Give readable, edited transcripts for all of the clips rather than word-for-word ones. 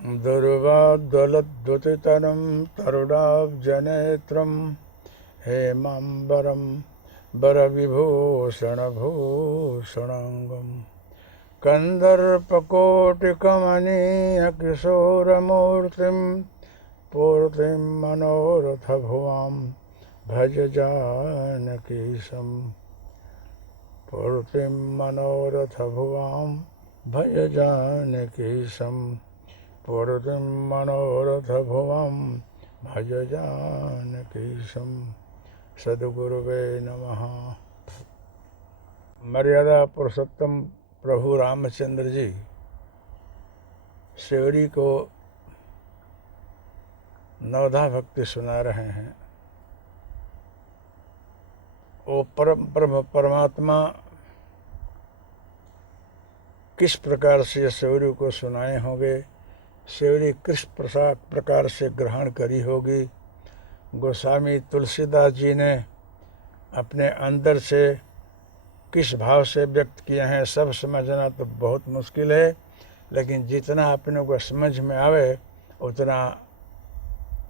दुर्वाद्वलद्युतितरं तरुणाब्जनेत्रं हेमाम्बरं वरविभूषणभूषणाङ्गं कन्दर्पकोटिकमनीयकिशोरमूर्तिं पूर्तिं मनोरथभुवां भज जानकीशम् पूर्तिं मनोरथभुवां भज जानकीशम् पूर्तिं मनोरथभुवां भज जानकीशम्। सद्गुरुवे नमः। मर्यादा पुरुषोत्तम प्रभु रामचंद्र जी शेवरी को नवधा भक्ति सुना रहे हैं। वो परमात्मा किस प्रकार से शेवरी को सुनाए होंगे, शेवरी किस प्रकार से ग्रहण करी होगी। गोस्वामी तुलसीदास जी ने अपने अंदर से किस भाव से व्यक्त किए हैं, सब समझना तो बहुत मुश्किल है, लेकिन जितना अपने को समझ में आवे उतना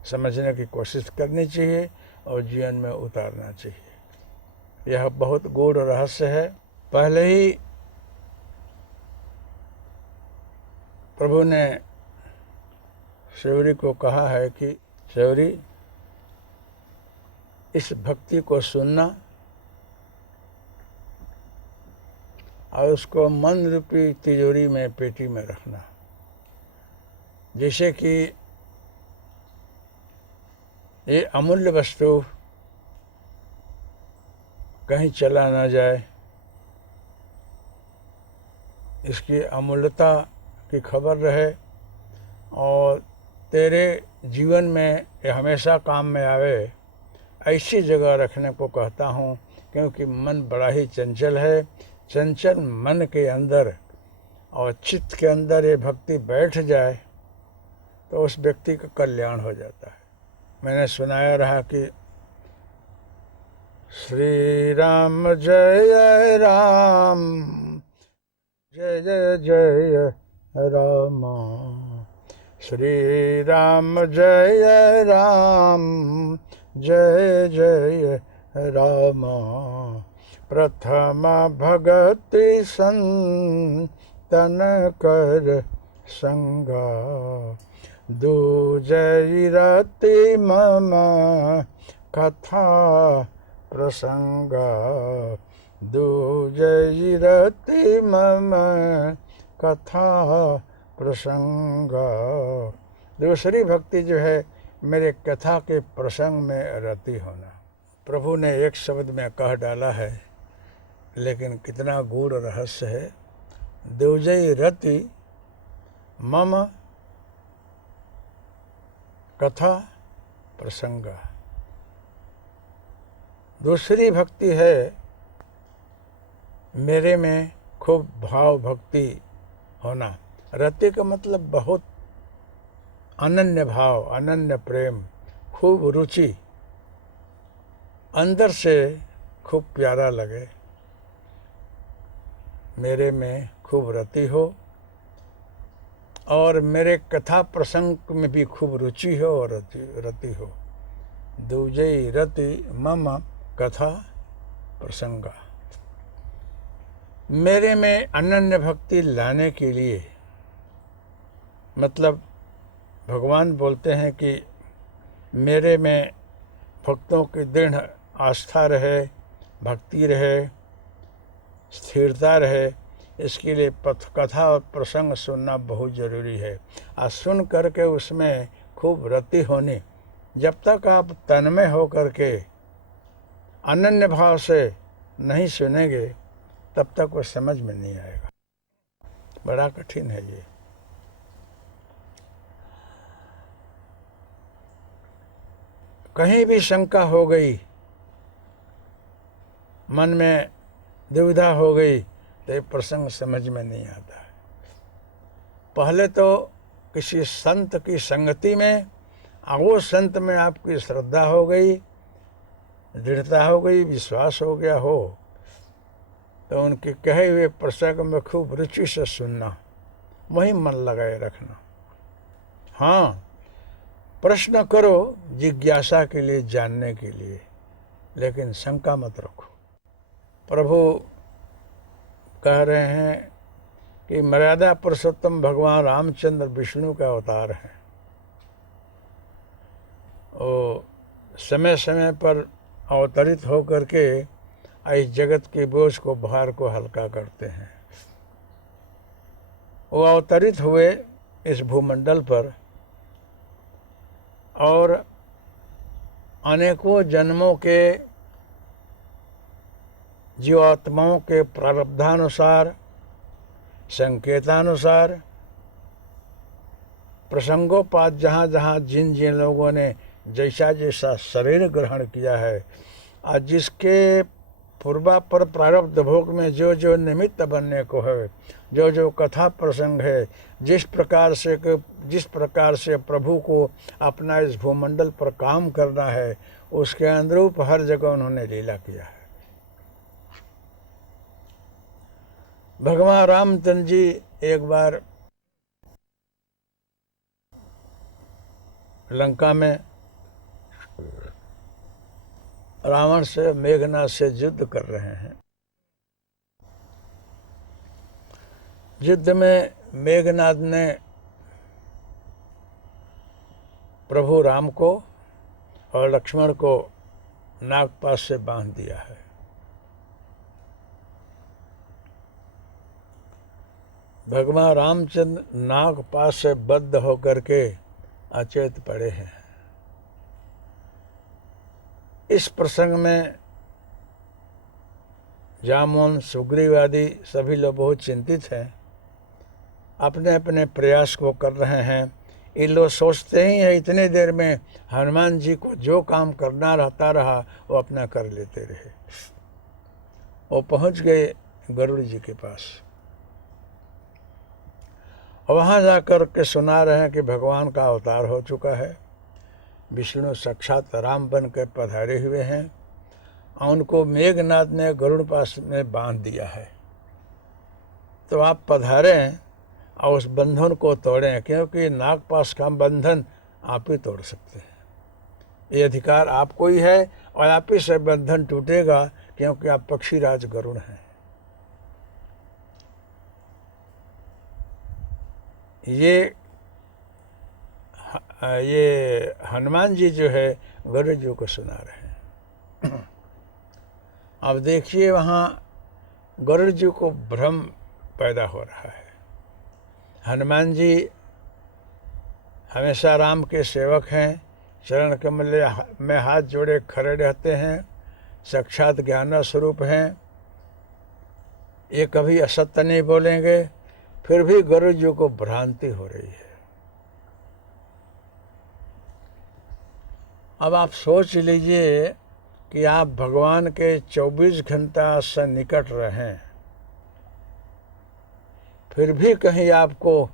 समझने की कोशिश करनी चाहिए और जीवन में उतारना चाहिए। यह बहुत गूढ़ रहस्य है। पहले ही प्रभु ने शेवरी को कहा है कि शेवरी, इस भक्ति को सुनना और उसको मन रूपी तिजोरी में, पेटी में रखना, जैसे कि ये अमूल्य वस्तु कहीं चला ना जाए, इसकी अमूल्यता की खबर रहे और तेरे जीवन में ये हमेशा काम में आवे, ऐसी जगह रखने को कहता हूँ। क्योंकि मन बड़ा ही चंचल है। चंचल मन के अंदर और चित्त के अंदर ये भक्ति बैठ जाए तो उस व्यक्ति का कल्याण हो जाता है। मैंने सुनाया रहा कि श्री राम जय राम, जय जय जय राम, श्री राम जय राम, जय जय राम। प्रथम भगति संतन कर संगा, दूजै रति मम कथा प्रसंगा, दूजै रति मम कथा प्रसंगा। दूसरी भक्ति जो है मेरे कथा के प्रसंग में रति होना। प्रभु ने एक शब्द में कह डाला है, लेकिन कितना गूढ़ रहस्य है। दूजै रति मम कथा प्रसंगा। दूसरी भक्ति है मेरे में खूब भाव भक्ति होना। रति का मतलब बहुत अनन्य भाव, अनन्य प्रेम, खूब रुचि, अंदर से खूब प्यारा लगे, मेरे में खूब रति हो और मेरे कथा प्रसंग में भी खूब रुचि हो और रति हो। दूजै रति मम कथा प्रसंगा। मेरे में अनन्य भक्ति लाने के लिए मतलब भगवान बोलते हैं कि मेरे में भक्तों की दृढ़ आस्था रहे, भक्ति रहे, स्थिरता रहे, इसके लिए कथा और प्रसंग सुनना बहुत ज़रूरी है। और सुन करके उसमें खूब रति होनी। जब तक आप तन्मय हो करके अनन्य भाव से नहीं सुनेंगे तब तक वो समझ में नहीं आएगा। बड़ा कठिन है ये। कहीं भी शंका हो गई, मन में दुविधा हो गई तो ये प्रसंग समझ में नहीं आता है। पहले तो किसी संत की संगति में, वो संत में आपकी श्रद्धा हो गई, दृढ़ता हो गई, विश्वास हो गया हो, तो उनके कहे हुए प्रसंग में खूब रुचि से सुनना, वही मन लगाए रखना। हाँ, प्रश्न करो जिज्ञासा के लिए, जानने के लिए, लेकिन शंका मत रखो। प्रभु कह रहे हैं कि मर्यादा पुरुषोत्तम भगवान रामचंद्र विष्णु का अवतार हैं। वो समय समय पर अवतरित होकर के इस जगत के बोझ को, भार को हल्का करते हैं। वो अवतरित हुए इस भूमंडल पर और अनेकों जन्मों के जीवात्माओं के प्रारब्धानुसार, संकेतानुसार, प्रसंगोपात जहाँ जहाँ जिन जिन लोगों ने जैसा जैसा शरीर ग्रहण किया है, आज जिसके पूर्वापर प्रारब्ध भोग में जो जो निमित्त बनने को है, जो जो कथा प्रसंग है, जिस प्रकार से प्रभु को अपना इस भूमंडल पर काम करना है, उसके अनुरूप हर जगह उन्होंने लीला किया है। भगवान रामचंद्र जी एक बार लंका में रावण से, मेघनाद से युद्ध कर रहे हैं। युद्ध में मेघनाद ने प्रभु राम को और लक्ष्मण को नागपाश से बांध दिया है। भगवान रामचंद्र नागपाश से बद्ध होकर के अचेत पड़े हैं। इस प्रसंग में जामुन, सुग्रीव आदि सभी लोग बहुत चिंतित हैं, अपने अपने प्रयास को कर रहे हैं। ये लोग सोचते ही हैं इतने देर में हनुमान जी को जो काम करना रहता रहा वो अपना कर लेते रहे। वो पहुंच गए गरुड़ जी के पास, वहाँ जाकर के सुना रहे हैं कि भगवान का अवतार हो चुका है, विष्णु साक्षात राम बन कर पधारे हुए हैं और उनको मेघनाद ने गरुड़ पास में बांध दिया है। तो आप पधारें और उस बंधन को तोड़ें, क्योंकि नागपाश का बंधन आप ही तोड़ सकते हैं। ये अधिकार आपको ही है और आप ही से बंधन टूटेगा, क्योंकि आप पक्षीराज गरुड़ हैं। ये हनुमान जी जो है गरुड़ जी को सुना रहे हैं। अब देखिए वहाँ गरुड़ जी को भ्रम पैदा हो रहा है। हनुमान जी हमेशा राम के सेवक हैं, चरण कमल में हाथ जोड़े खड़े रहते हैं, साक्षात ज्ञान स्वरूप हैं, ये कभी असत्य नहीं बोलेंगे। फिर भी गरुड़ जी को भ्रांति हो रही है। अब आप सोच लीजिए कि आप भगवान के 24 घंटा से निकट रहें, फिर भी कहीं आपको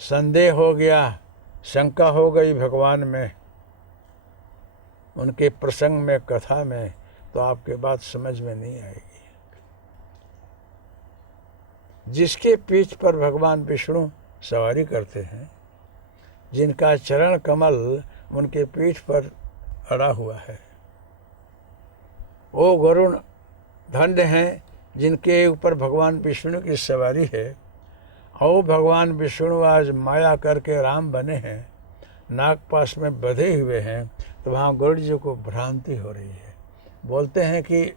संदेह हो गया, शंका हो गई भगवान में, उनके प्रसंग में, कथा में, तो आपके बात समझ में नहीं आएगी। जिसके पीठ पर भगवान विष्णु सवारी करते हैं, जिनका चरण कमल उनके पीठ पर अड़ा हुआ है, वो गरुड़ धन्य हैं जिनके ऊपर भगवान विष्णु की सवारी है। और भगवान विष्णु आज माया करके राम बने हैं, नागपाश में बंधे हुए हैं, तो वहाँ गरुड़ जी को भ्रांति हो रही है। बोलते हैं कि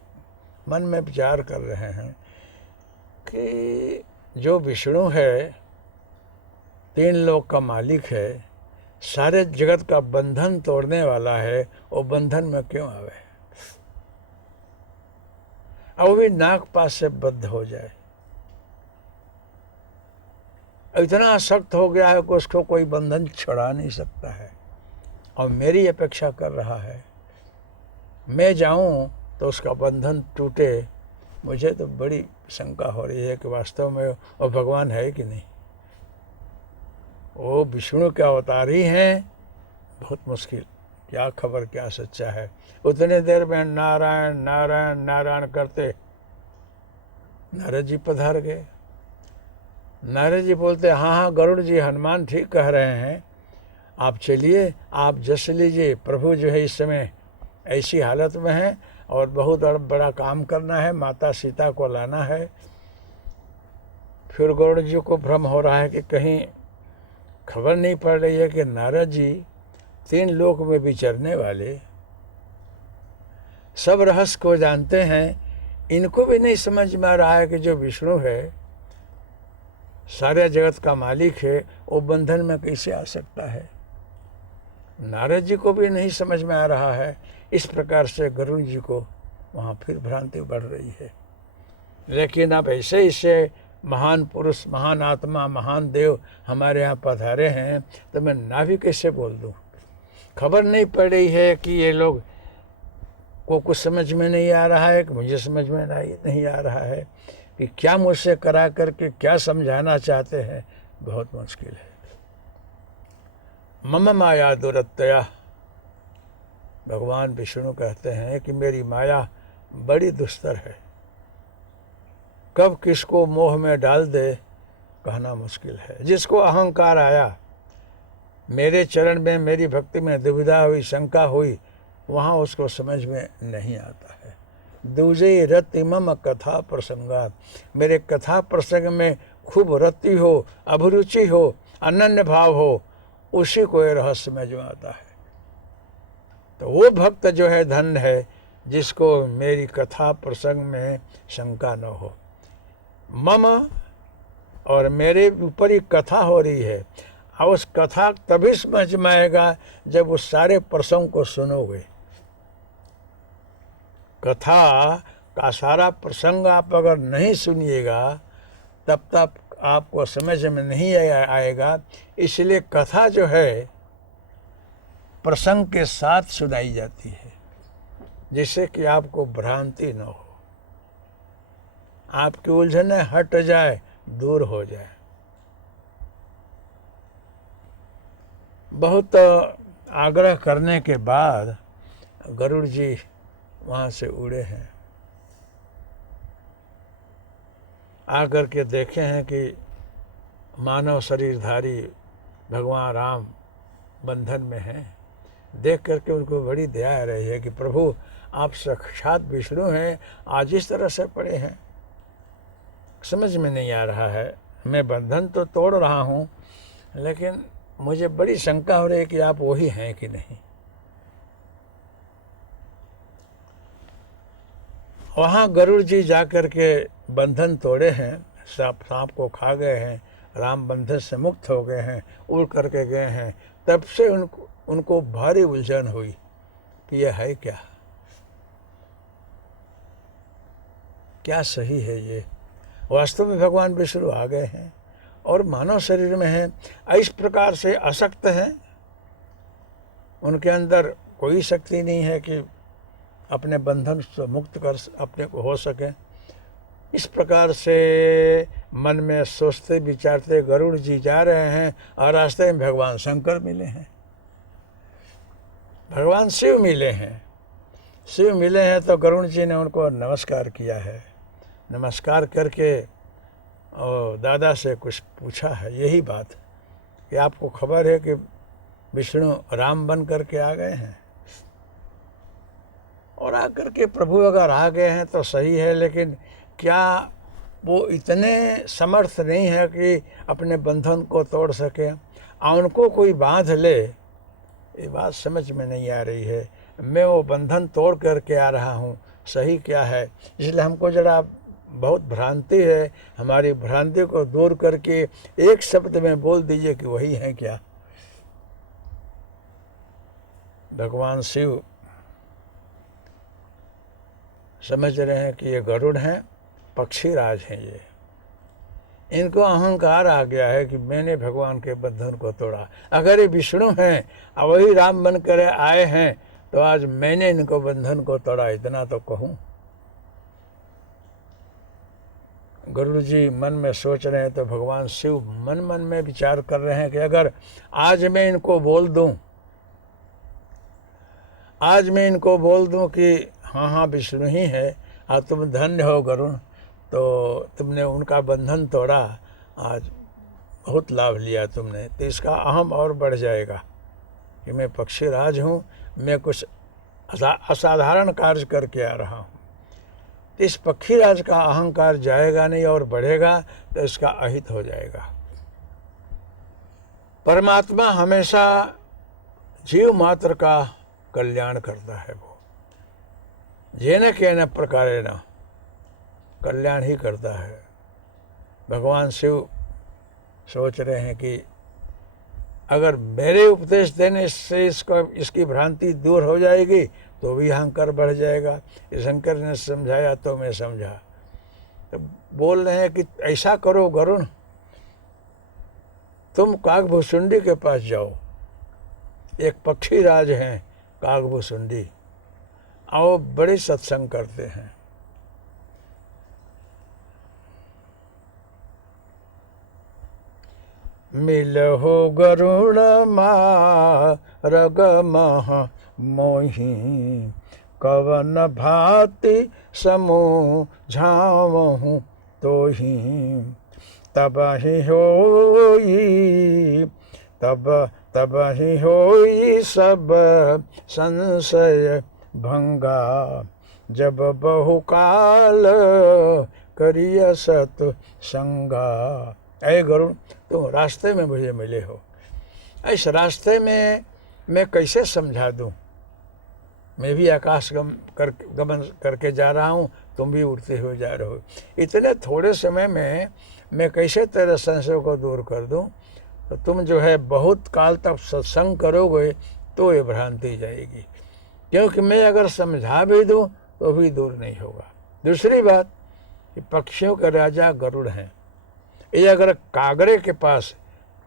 मन में विचार कर रहे हैं कि जो विष्णु है, 3 लोक का मालिक है, सारे जगत का बंधन तोड़ने वाला है, वो बंधन में क्यों आवे, और भी नागपाश से बद्ध हो जाए। इतना सख्त हो गया है कि उसको कोई बंधन छुड़ा नहीं सकता है, और मेरी अपेक्षा कर रहा है मैं जाऊं तो उसका बंधन टूटे। मुझे तो बड़ी शंका हो रही है कि वास्तव में वो भगवान है कि नहीं। वो विष्णु के अवतार ही हैं, बहुत मुश्किल, क्या खबर क्या सच्चा है। उतने देर में नारायण नारायण नारायण करते नारद जी पधार गए। नारद जी बोलते हाँ हाँ गरुड़ जी, हनुमान ठीक कह रहे हैं, आप चलिए, आप जस लीजिए। प्रभु जो है इस समय ऐसी हालत में है और बहुत बड़ा काम करना है, माता सीता को लाना है। फिर गरुड़ जी को भ्रम हो रहा है कि कहीं खबर नहीं पड़ रही है कि नारद जी 3 लोक में विचरने वाले, सब रहस्य को जानते हैं, इनको भी नहीं समझ में आ रहा है कि जो विष्णु है, सारे जगत का मालिक है, वो बंधन में कैसे आ सकता है। नारद जी को भी नहीं समझ में आ रहा है। इस प्रकार से गरुड़ जी को वहाँ फिर भ्रांति बढ़ रही है। लेकिन अब ऐसे ऐसे महान पुरुष, महान आत्मा, महान देव हमारे यहाँ पधारे हैं, तो मैं ना भी कैसे बोल दूँ। खबर नहीं पड़ रही है कि ये लोग को कुछ समझ में नहीं आ रहा है, कि मुझे समझ में नहीं आ रहा है कि क्या मुझसे करा करके क्या समझाना चाहते हैं। बहुत मुश्किल है। मम माया दुरत्यया, भगवान विष्णु कहते हैं कि मेरी माया बड़ी दुस्तर है, कब किसको मोह में डाल दे कहना मुश्किल है। जिसको अहंकार आया, मेरे चरण में, मेरी भक्ति में दुविधा हुई, शंका हुई, वहाँ उसको समझ में नहीं आता है। दूजे रति मम कथा प्रसंगात, मेरे कथा प्रसंग में खूब रति हो, अभिरुचि हो, अनन्य भाव हो, उसी को ये रहस्य में जो आता है। तो वो भक्त जो है धन्य है, जिसको मेरी कथा प्रसंग में शंका न हो। मम, और मेरे ऊपर ही कथा हो रही है, और उस कथा तभी समझ में आएगा जब उस सारे प्रसंग को सुनोगे। कथा का सारा प्रसंग आप अगर नहीं सुनिएगा, तब तक आपको समझ में नहीं आएगा। इसलिए कथा जो है प्रसंग के साथ सुनाई जाती है, जिससे कि आपको भ्रांति न हो, आपकी उलझने हट जाए, दूर हो जाए। बहुत आग्रह करने के बाद गरुड़ जी वहाँ से उड़े हैं। आकर के देखे हैं कि मानव शरीरधारी भगवान राम बंधन में हैं। देख करके उनको बड़ी दया आ रही है कि प्रभु आप साक्षात विष्णु हैं, आज इस तरह से पड़े हैं। समझ में नहीं आ रहा है, मैं बंधन तो तोड़ रहा हूँ, लेकिन मुझे बड़ी शंका हो रही है कि आप वही हैं कि नहीं। वहाँ गरुड़ जी जाकर के बंधन तोड़े हैं, सांप को खा गए हैं, राम बंधन से मुक्त हो गए हैं, उड़ करके गए हैं। तब से उनको भारी उलझन हुई कि यह है क्या, क्या सही है ये। वास्तव में भगवान विष्णु आ गए हैं और मानव शरीर में हैं, इस प्रकार से अशक्त हैं, उनके अंदर कोई शक्ति नहीं है कि अपने बंधन से मुक्त कर अपने को हो सके। इस प्रकार से मन में सोचते विचारते गरुड़ जी जा रहे हैं और रास्ते में भगवान शंकर मिले हैं, भगवान शिव मिले हैं। शिव मिले हैं तो गरुड़ जी ने उनको नमस्कार किया है। नमस्कार करके और दादा से कुछ पूछा है, यही बात कि आपको खबर है कि विष्णु राम बन करके आ गए हैं। और आकर के प्रभु अगर आ गए हैं तो सही है, लेकिन क्या वो इतने समर्थ नहीं है कि अपने बंधन को तोड़ सके, उनको कोई बांध ले, ये बात समझ में नहीं आ रही है। मैं वो बंधन तोड़ करके आ रहा हूँ, सही क्या है। इसलिए हमको जरा बहुत भ्रांति है, हमारी भ्रांति को दूर करके एक शब्द में बोल दीजिए कि वही है क्या। भगवान शिव समझ रहे हैं कि ये गरुड़ हैं, पक्षी राज हैं ये, इनको अहंकार आ गया है कि मैंने भगवान के बंधन को तोड़ा। अगर ये विष्णु हैं और वही राम बन कर आए हैं तो आज मैंने इनको बंधन को तोड़ा, इतना तो कहूँ। गरुड़ जी मन में सोच रहे हैं तो भगवान शिव मन मन में विचार कर रहे हैं कि अगर आज मैं इनको बोल दूं, आज मैं इनको बोल दूं कि हाँ हाँ विष्णु ही है और तुम धन्य हो गरुड़, तो तुमने उनका बंधन तोड़ा आज बहुत लाभ लिया तुमने, तो इसका अहम और बढ़ जाएगा कि मैं पक्षी राज हूँ, मैं कुछ असाधारण कार्य करके आ रहा हूँ। तो इस पक्षी राज का अहंकार जाएगा नहीं और बढ़ेगा तो इसका अहित हो जाएगा। परमात्मा हमेशा जीव मात्र का कल्याण करता है। वो जेन केन प्रकारेण कल्याण ही करता है। भगवान शिव सोच रहे हैं कि अगर मेरे उपदेश देने से इसकी भ्रांति दूर हो जाएगी तो भी अहंकार बढ़ जाएगा। शंकर ने समझाया तो मैं समझा। तो बोल रहे हैं कि ऐसा करो गरुण, तुम काकभुसुंडी के पास जाओ, एक पक्षी राज हैं काकभुसुंडी, आओ बड़े सत्संग करते हैं। मिलहो गरुण मारग मह मोहि, कवन भांति समझावहु तोहि। तबहि होई सब संशय भंगा, जब बहुकाल करिय सत्संगा। ऐ गरुण, तुम रास्ते में मुझे मिले हो, इस रास्ते में मैं कैसे समझा दूं? मैं भी आकाश गमन करके जा रहा हूँ, तुम भी उड़ते हुए जा रहे हो। इतने थोड़े समय में मैं कैसे तेरे संशय को दूर कर दूं? तो तुम जो है बहुत काल तक सत्संग करोगे तो ये भ्रांति जाएगी, क्योंकि मैं अगर समझा भी दूं तो भी दूर नहीं होगा। दूसरी बात, पक्षियों के राजा गरुड़ हैं। ये अगर कागड़े के पास,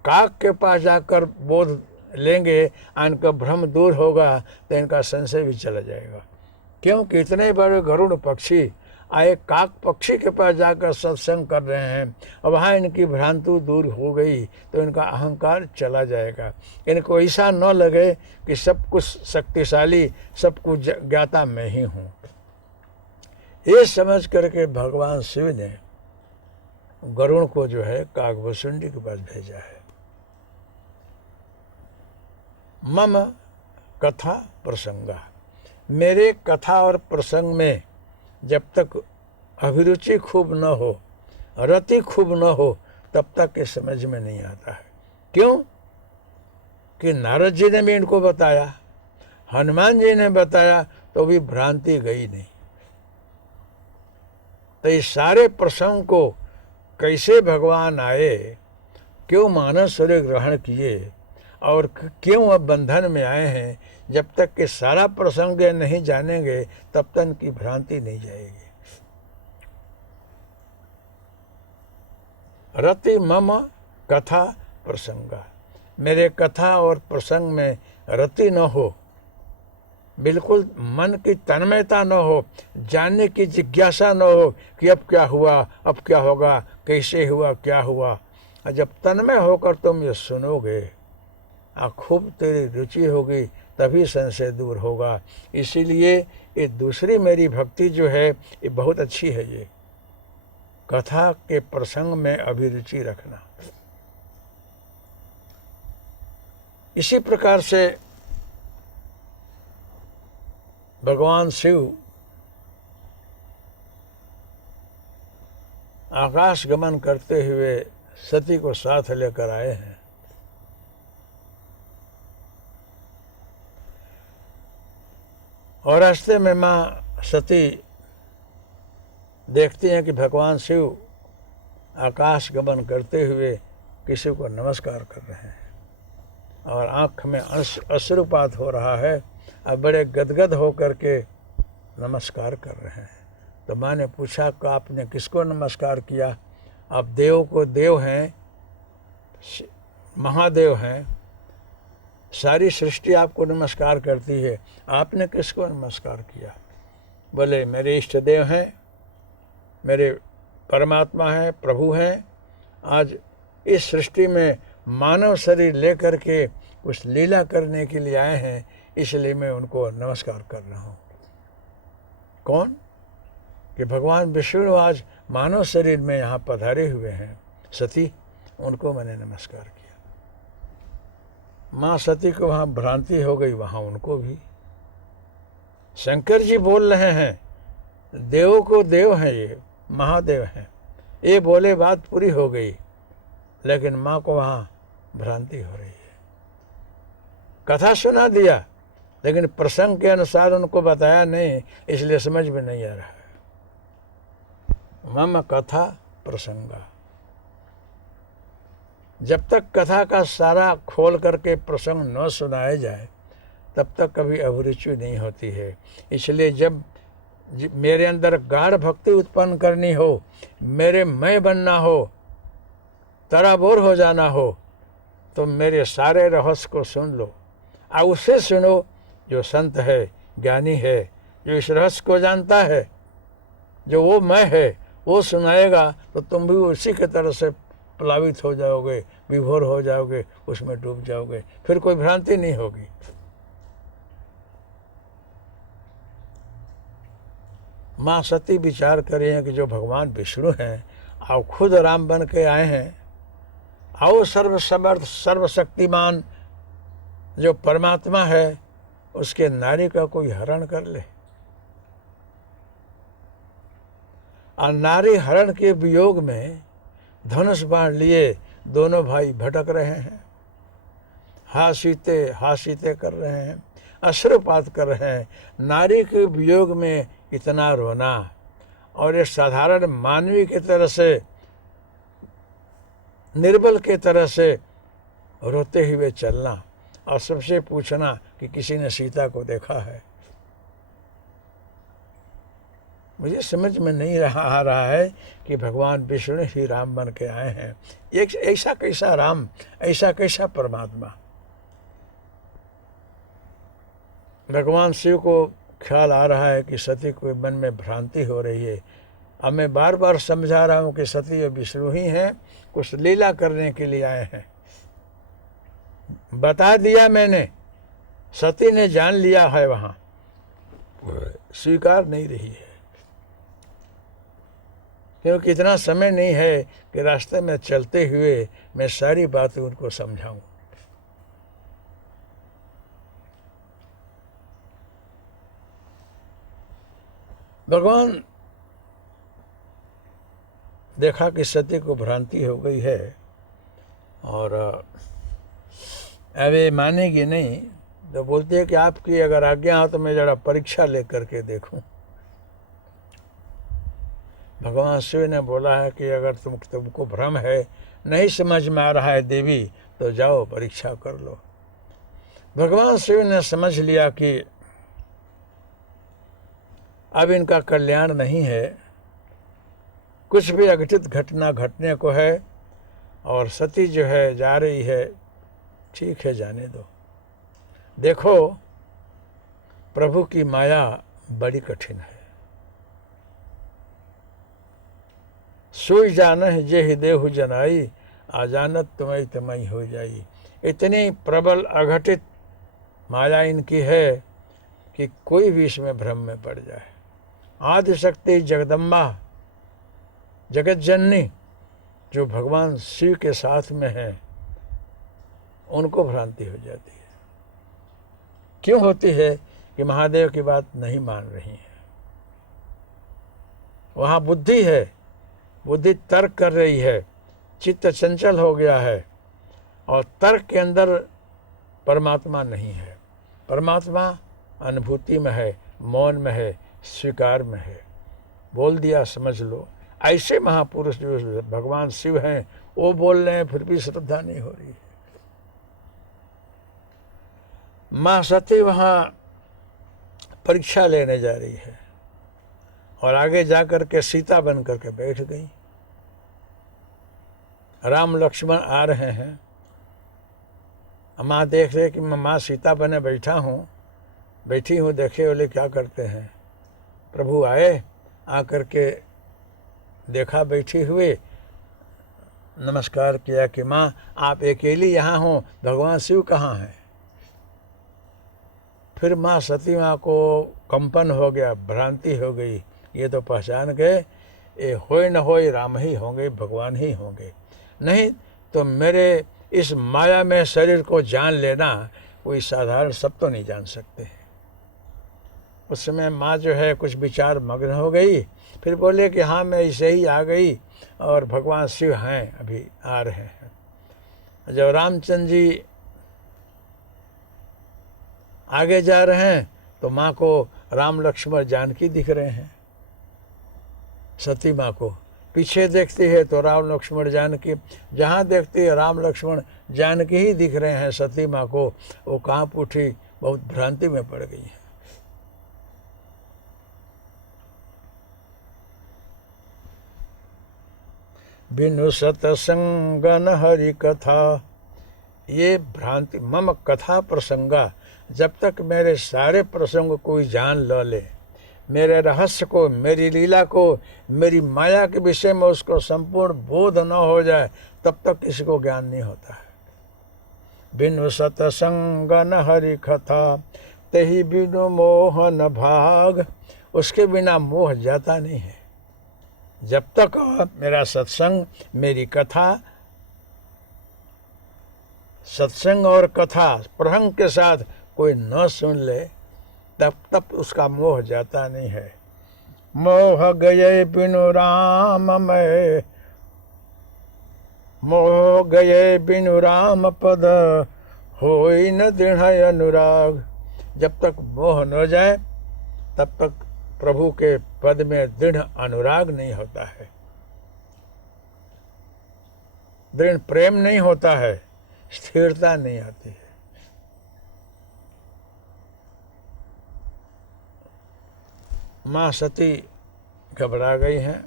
काक के पास जाकर बोध लेंगे, इनका भ्रम दूर होगा तो इनका संशय भी चला जाएगा। क्योंकि इतने बड़े गरुड़ पक्षी आए काक पक्षी के पास जाकर सत्संग कर रहे हैं और वहाँ इनकी भ्रांति दूर हो गई तो इनका अहंकार चला जाएगा। इनको ऐसा न लगे कि सब कुछ शक्तिशाली, सब कुछ ज्ञाता मैं ही हूँ। ये समझ करके भगवान शिव ने गरुड़ को जो है काकभुसुंडी के पास भेजा है। मम कथा प्रसंगा, मेरे कथा और प्रसंग में जब तक अभिरुचि खूब न हो, रति खूब न हो, तब तक ये समझ में नहीं आता है। क्यों? कि नारद जी ने भी इनको बताया, हनुमान जी ने बताया, तो भी भ्रांति गई नहीं। तो इस सारे प्रसंग को कैसे भगवान आए, क्यों मानव शरीर ग्रहण किए और क्यों अब बंधन में आए हैं, जब तक कि सारा प्रसंग नहीं जानेंगे तब तक इनकी भ्रांति नहीं जाएगी। रति मम कथा प्रसंगा, मेरे कथा और प्रसंग में रति न हो, बिल्कुल मन की तन्मयता न हो, जानने की जिज्ञासा न हो कि अब क्या हुआ, अब क्या होगा, कैसे हुआ, क्या हुआ। जब तन्मय होकर तुम ये सुनोगे, खूब तेरी रुचि होगी, तभी संशय दूर होगा। इसीलिए ये दूसरी मेरी भक्ति जो है ये बहुत अच्छी है। ये कथा के प्रसंग में अभिरुचि रखना। इसी प्रकार से भगवान शिव आकाश गमन करते हुए सती को साथ लेकर आए हैं। और रास्ते में माँ सती देखती हैं कि भगवान शिव आकाश गमन करते हुए किसी को नमस्कार कर रहे हैं और आँख में अश्रुपात हो रहा है। अब बड़े गदगद होकर के नमस्कार कर रहे हैं। तो माँ ने पूछा कि आपने किसको नमस्कार किया? आप देव को देव हैं, महादेव हैं, सारी सृष्टि आपको नमस्कार करती है, आपने किसको नमस्कार किया? बोले मेरे इष्ट देव हैं, मेरे परमात्मा हैं, प्रभु हैं। आज इस सृष्टि में मानव शरीर लेकर के कुछ लीला करने के लिए आए हैं, इसलिए मैं उनको नमस्कार कर रहा हूँ। कौन? कि भगवान विष्णु आज मानव शरीर में यहाँ पधारे हुए हैं। सती उनको मैंने नमस्कार किया। माँ सती को वहाँ भ्रांति हो गई, वहाँ उनको भी। शंकर जी बोल रहे हैं, देवों को देव हैं, ये महादेव हैं, ये बोले बात पूरी हो गई, लेकिन माँ को वहाँ भ्रांति हो रही है। कथा सुना दिया, लेकिन प्रसंग के अनुसार उनको बताया नहीं, इसलिए समझ में नहीं आ रहा है। मम कथा प्रसंगा, जब तक कथा का सारा खोल करके प्रसंग न सुनाया जाए तब तक कभी अभिरुचि नहीं होती है। इसलिए जब मेरे अंदर गाढ़ भक्ति उत्पन्न करनी हो, मेरे मैं बनना हो, तराबोर हो जाना हो, तो मेरे सारे रहस्य को सुन लो। और उससे सुनो जो संत है, ज्ञानी है, जो इस रहस्य को जानता है, जो वो मैं है, वो सुनाएगा तो तुम भी उसी के तरह से प्लावित हो जाओगे, विभोर हो जाओगे, उसमें डूब जाओगे, फिर कोई भ्रांति नहीं होगी। माँ सती विचार कर रही हैं कि जो भगवान विष्णु हैं, और खुद राम बन के आए हैं, और सर्वसमर्थ सर्वशक्तिमान जो परमात्मा है, उसके नारी का कोई हरण कर ले। और नारी हरण के वियोग में धनुष बाण लिए दोनों भाई भटक रहे हैं, हासीते कर रहे हैं, अश्रुपात कर रहे हैं। नारी के वियोग में इतना रोना, और ये साधारण मानवी की तरह से, निर्बल के तरह से रोते हुए चलना, और सबसे पूछना कि किसी ने सीता को देखा है। मुझे समझ में नहीं आ रहा है कि भगवान विष्णु ही राम बन के आए हैं। एक ऐसा कैसा राम, ऐसा कैसा परमात्मा। भगवान शिव को ख्याल आ रहा है कि सती के मन में भ्रांति हो रही है। अब मैं बार बार समझा रहा हूँ कि सती और विष्णु ही हैं, कुछ लीला करने के लिए आए हैं। बता दिया मैंने, सती ने जान लिया है, वहाँ स्वीकार नहीं रही है, क्योंकि इतना समय नहीं है कि रास्ते में चलते हुए मैं सारी बातें उनको समझाऊं। भगवान देखा कि सती को भ्रांति हो गई है, और अब ये मानेगी नहीं, तो बोलती है कि आपकी अगर आज्ञा हो तो मैं जरा परीक्षा लेकर के देखूं। भगवान शिव ने बोला है कि अगर तुमको भ्रम है, नहीं समझ में आ रहा है देवी, तो जाओ परीक्षा कर लो। भगवान शिव ने समझ लिया कि अब इनका कल्याण नहीं है, कुछ भी अघटित घटना घटने को है, और सती जो है जा रही है, ठीक है जाने दो। देखो प्रभु की माया बड़ी कठिन है। सुई जानह जे हृदय जनाई, आजानत तुम्हें तमई हो जाई। इतनी प्रबल अघटित माया इनकी है कि कोई भी इसमें भ्रम में पड़ जाए। आदि शक्ति जगदम्बा, जगत जननी, जो भगवान शिव के साथ में है, उनको भ्रांति हो जाती है। क्यों होती है? कि महादेव की बात नहीं मान रही है। वहाँ बुद्धि है, बुद्धि तर्क कर रही है, चित्त चंचल हो गया है, और तर्क के अंदर परमात्मा नहीं है। परमात्मा अनुभूति में है, मौन में है, स्वीकार में है। बोल दिया समझ लो। ऐसे महापुरुष जो भगवान शिव हैं, वो बोल रहे हैं, फिर भी श्रद्धा नहीं हो रही है। माँ सती वहाँ परीक्षा लेने जा रही है, और आगे जाकर के सीता बन करके बैठ गई। राम लक्ष्मण आ रहे हैं, माँ देख रहे कि मैं माँ सीता बने बैठी हूँ, देखे बोले क्या करते हैं। प्रभु आए, आकर के देखा बैठी हुए, नमस्कार किया कि माँ आप अकेली यहाँ हो, भगवान शिव कहाँ हैं। फिर माँ सती माँ को कंपन हो गया, भ्रांति हो गई। ये तो पहचान गए, ये होए न होए राम ही होंगे, भगवान ही होंगे। नहीं तो मेरे इस माया में शरीर को जान लेना कोई साधारण सब तो नहीं जान सकते। उस समय माँ जो है कुछ विचार मग्न हो गई, फिर बोले कि हाँ मैं इसे ही आ गई और भगवान शिव हैं अभी आ रहे हैं। जब रामचंद्र जी आगे जा रहे हैं तो माँ को राम लक्ष्मण जानकी दिख रहे हैं। सती माँ को पीछे देखती है तो राम लक्ष्मण जानकी, जहाँ देखती है राम लक्ष्मण जानकी ही दिख रहे हैं सती माँ को। वो कांप उठी, बहुत भ्रांति में पड़ गई है। बिनु सतसंगन हरि कथा, ये भ्रांति मम कथा प्रसंगा, जब तक मेरे सारे प्रसंग कोई जान ल ले, मेरे रहस्य को, मेरी लीला को, मेरी माया के विषय में उसको संपूर्ण बोध न हो जाए, तब तक किसी को ज्ञान नहीं होता है। बिनु सतसंग न हरि कथा, तही बिनु मोह न भाग, उसके बिना मोह जाता नहीं है। जब तक मेरा सत्संग, मेरी कथा, सत्संग और कथा प्रसंग के साथ कोई न सुन ले, तब तक उसका मोह जाता नहीं है। मोह गए बिनु राम मैं, मोह गए बिनु राम पद, होई न दृढ़ अनुराग। जब तक मोह न जाए तब तक प्रभु के पद में दृढ़ अनुराग नहीं होता है, दृढ़ प्रेम नहीं होता है, स्थिरता नहीं आती है। माँ सती घबरा गई हैं।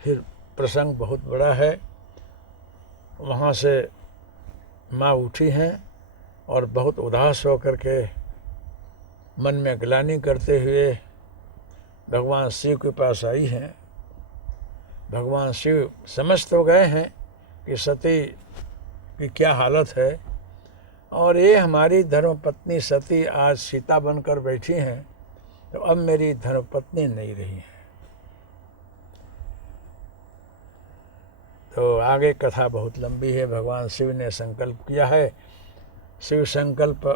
फिर प्रसंग बहुत बड़ा है। वहाँ से माँ उठी हैं और बहुत उदास होकर के मन में ग्लानि करते हुए भगवान शिव के पास आई हैं। भगवान शिव समझ तो गए हैं कि सती की क्या हालत है, और ये हमारी धर्मपत्नी सती आज सीता बनकर बैठी हैं, तो अब मेरी धर्मपत्नी नहीं रही है। तो आगे कथा बहुत लंबी है। भगवान शिव ने संकल्प किया है, शिव संकल्प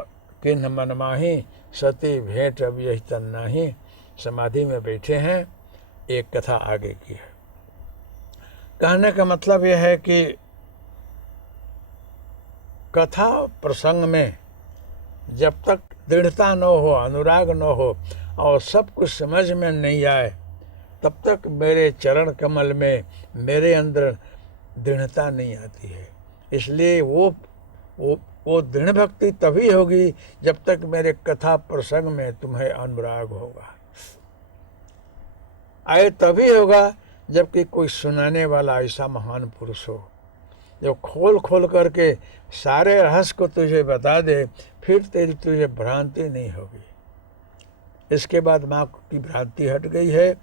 किन्ह मन माही, सती भेंट अब यही तन नाही। समाधि में बैठे हैं, एक कथा आगे की है। कहने का मतलब यह है कि कथा प्रसंग में जब तक दृढ़ता न हो, अनुराग न हो और सब कुछ समझ में नहीं आए, तब तक मेरे चरण कमल में मेरे अंदर दृढ़ता नहीं आती है। इसलिए वो दृढ़ भक्ति तभी होगी जब तक मेरे कथा प्रसंग में तुम्हें अनुराग होगा। आए तभी होगा जबकि कोई सुनाने वाला ऐसा महान पुरुष हो जो खोल खोल करके सारे रहस्य को तुझे बता दे, फिर तुझे भ्रांति नहीं होगी। इसके बाद माँ की भ्रांति हट गई है।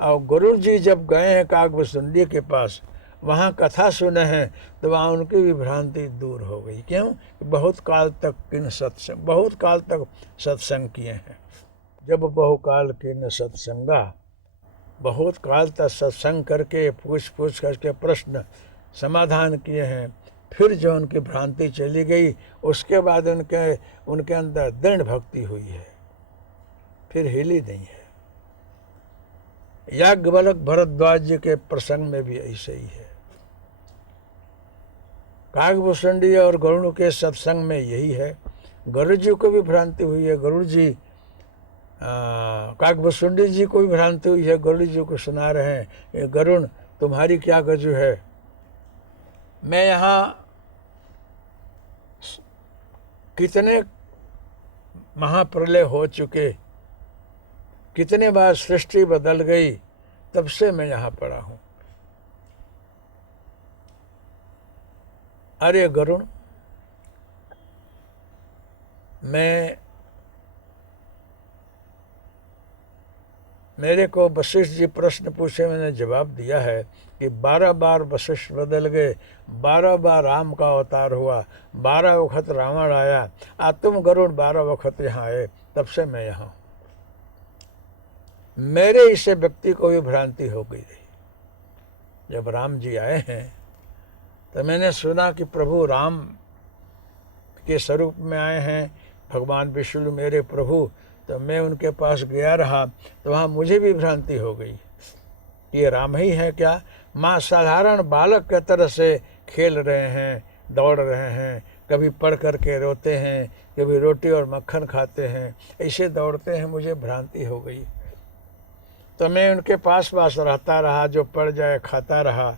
और गुरु जी जब गए हैं काकभूषुंडी के पास, वहाँ कथा सुने हैं, तो वहाँ उनकी भी भ्रांति दूर हो गई। क्यों? बहुत काल तक सत्संग किए हैं। जब बहुकाल किन सत्संगा, बहुत काल तक सत्संग करके पूछ करके प्रश्न समाधान किए हैं, फिर जो उनकी भ्रांति चली गई, उसके बाद उनके अंदर दृढ़ भक्ति हुई है, फिर हिली नहीं है। याज्ञवल्क्य भरद्वाज जी के प्रसंग में भी ऐसे ही है। काकभूषुंडी और गरुड़ के सत्संग में यही है। गरुड़ जी को भी भ्रांति हुई है। गरुड़ जी काकभूषुंडी जी को भी भ्रांति हुई है। गरुड़ जी को सुना रहे हैं, ये गरुड़ तुम्हारी क्या गजु है, मैं यहाँ कितने महाप्रलय हो चुके, कितने बार सृष्टि बदल गई, तब से मैं यहाँ पड़ा हूँ। अरे गरुड़, मेरे को वशिष्ठ जी प्रश्न पूछे, मैंने जवाब दिया है कि 12 बार वशिष्ठ बदल गए, 12 बार राम का अवतार हुआ, 12 वक्त रावण आया, आज तुम गरुड़ 12 वक्त यहाँ आए, तब से मैं यहाँ हूँ। मेरे इससे व्यक्ति को भी भ्रांति हो गई रही। जब राम जी आए हैं तो मैंने सुना कि प्रभु राम के स्वरूप में आए हैं, भगवान विष्णु मेरे प्रभु। तो मैं उनके पास गया रहा तो वहाँ मुझे भी भ्रांति हो गई, ये राम ही है क्या। माँ साधारण बालक के तरह से खेल रहे हैं, दौड़ रहे हैं, कभी पढ़ कर के रोते हैं, कभी रोटी और मक्खन खाते हैं, ऐसे दौड़ते हैं, मुझे भ्रांति हो गई। तो मैं उनके पास रहता रहा, जो पड़ जाए खाता रहा,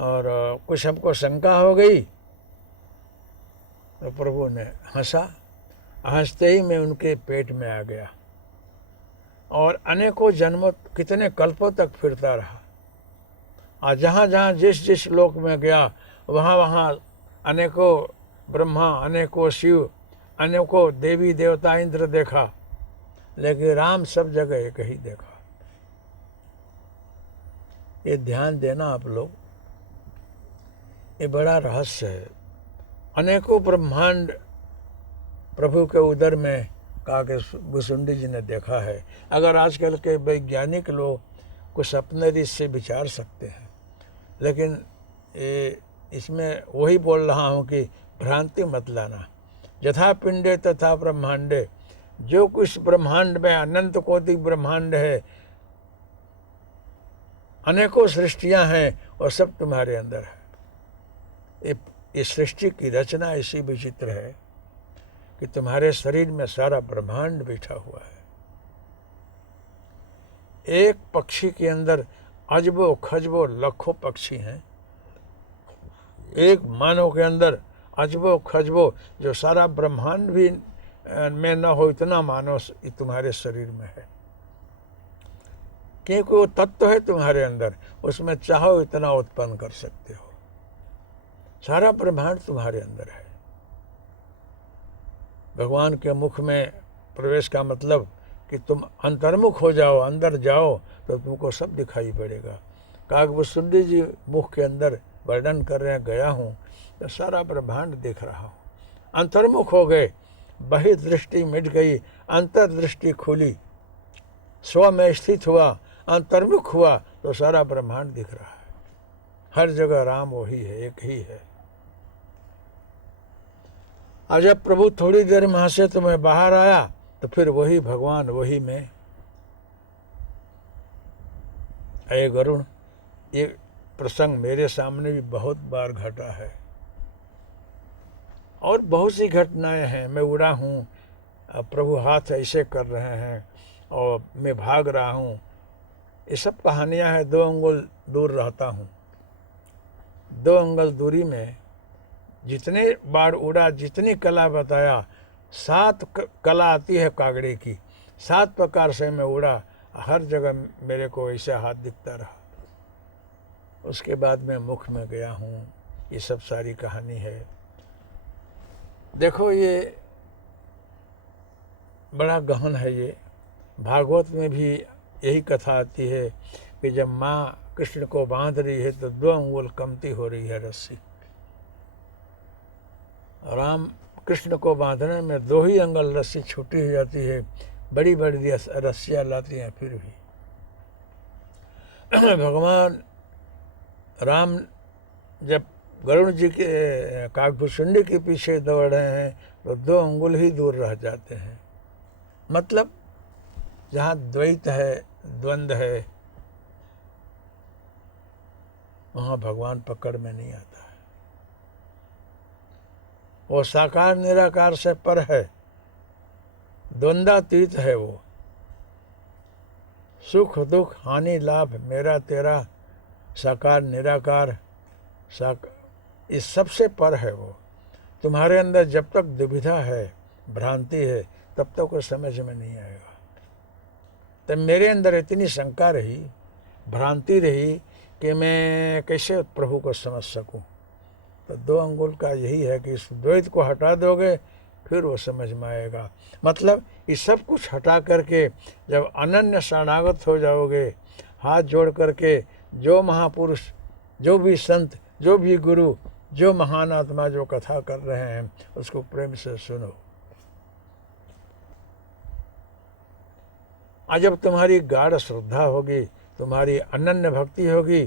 और कुछ हमको शंका हो गई तो प्रभु ने हंसा, हंसते ही मैं उनके पेट में आ गया और अनेकों जन्मों, कितने कल्पों तक फिरता रहा। और जहाँ जहाँ जिस जिस लोक में गया वहाँ वहाँ अनेकों ब्रह्मा, अनेकों शिव, अनेकों देवी देवता, इंद्र देखा, लेकिन राम सब जगह एक ही देखा। ये ध्यान देना आप लोग, ये बड़ा रहस्य है। अनेकों ब्रह्मांड प्रभु के उदर में कहा कि भुसुंडी जी ने देखा है। अगर आजकल के वैज्ञानिक लोग कुछ अपने रीत से विचार सकते हैं, लेकिन इसमें वही बोल रहा हूँ कि भ्रांति मत लाना। यथा पिंडे तथा ब्रह्मांडे, जो कुछ ब्रह्मांड में अनंत कोटि ब्रह्मांड है, अनेकों सृष्टियाँ हैं, और सब तुम्हारे अंदर है। ये सृष्टि की रचना ऐसी विचित्र है कि तुम्हारे शरीर में सारा ब्रह्मांड बैठा हुआ है। एक पक्षी के अंदर अजबो खजबो लाखों पक्षी हैं। एक मानव के अंदर अजबो खजबो, जो सारा ब्रह्मांड भी में न हो इतना मानव तुम्हारे शरीर में है, क्योंकि वो तत्व है तुम्हारे अंदर, उसमें चाहो इतना उत्पन्न कर सकते हो। सारा ब्रह्मांड तुम्हारे अंदर है। भगवान के मुख में प्रवेश का मतलब कि तुम अंतर्मुख हो जाओ, अंदर जाओ तो तुमको सब दिखाई पड़ेगा। काकभूषुंडी जी मुख के अंदर वर्णन कर रहे हैं, गया हूँ तो सारा ब्रह्मांड देख रहा हूँ। अंतर्मुख हो गए, बहि दृष्टि मिट गई, अंतर्दृष्टि खुली, स्व में स्थित हुआ, अंतर्मुख हुआ तो सारा ब्रह्मांड दिख रहा है। हर जगह राम वही है, एक ही है। और जब प्रभु थोड़ी देर में हंसे तो मैं बाहर आया, तो फिर वही भगवान वही मैं। अये गरुण, ये प्रसंग मेरे सामने भी बहुत बार घटा है और बहुत सी घटनाएं हैं। मैं उड़ा हूँ, प्रभु हाथ ऐसे कर रहे हैं और मैं भाग रहा हूँ, ये सब कहानियां हैं। 2 अंगुल दूर रहता हूँ, 2 अंगुल दूरी में जितने बार उड़ा, जितनी कला बताया, 7 कला आती है कागड़े की, 7 प्रकार से मैं उड़ा, हर जगह मेरे को ऐसा हाथ दिखता रहा। उसके बाद मैं मुख में गया हूँ, ये सब सारी कहानी है। देखो ये बड़ा गहन है। ये भागवत में भी यही कथा आती है कि जब माँ कृष्ण को बांध रही है तो 2 अंगुल कमती हो रही है रस्सी। राम कृष्ण को बांधने में 2 ही अंगुल रस्सी छोटी हो जाती है, बड़ी बड़ी रस्सियाँ लाती हैं फिर भी। भगवान राम जब गरुड़ जी के काकभूषुंडी के पीछे दौड़ रहे हैं तो 2 अंगुल ही दूर रह जाते हैं। मतलब जहाँ द्वैत है, द्वंद्व है, वहाँ भगवान पकड़ में नहीं आता है। वो साकार निराकार से पर है, द्वंद्वातीत है। वो सुख दुख हानि लाभ मेरा तेरा, साकार निराकार, इस सबसे पर है वो। तुम्हारे अंदर जब तक दुविधा है, भ्रांति है, तब तक वो समझ में नहीं आएगा। तब मेरे अंदर इतनी शंका रही, भ्रांति रही कि मैं कैसे प्रभु को समझ सकूं। तो 2 अंगुल का यही है कि इस द्वैत को हटा दोगे फिर वो समझ में आएगा। मतलब ये सब कुछ हटा करके जब अनन्य शरणागत हो जाओगे, हाथ जोड़ करके, जो महापुरुष, जो भी संत, जो भी गुरु, जो महान आत्मा जो कथा कर रहे हैं, उसको प्रेम से सुनो। और जब तुम्हारी गाढ़ श्रद्धा होगी, तुम्हारी अनन्य भक्ति होगी,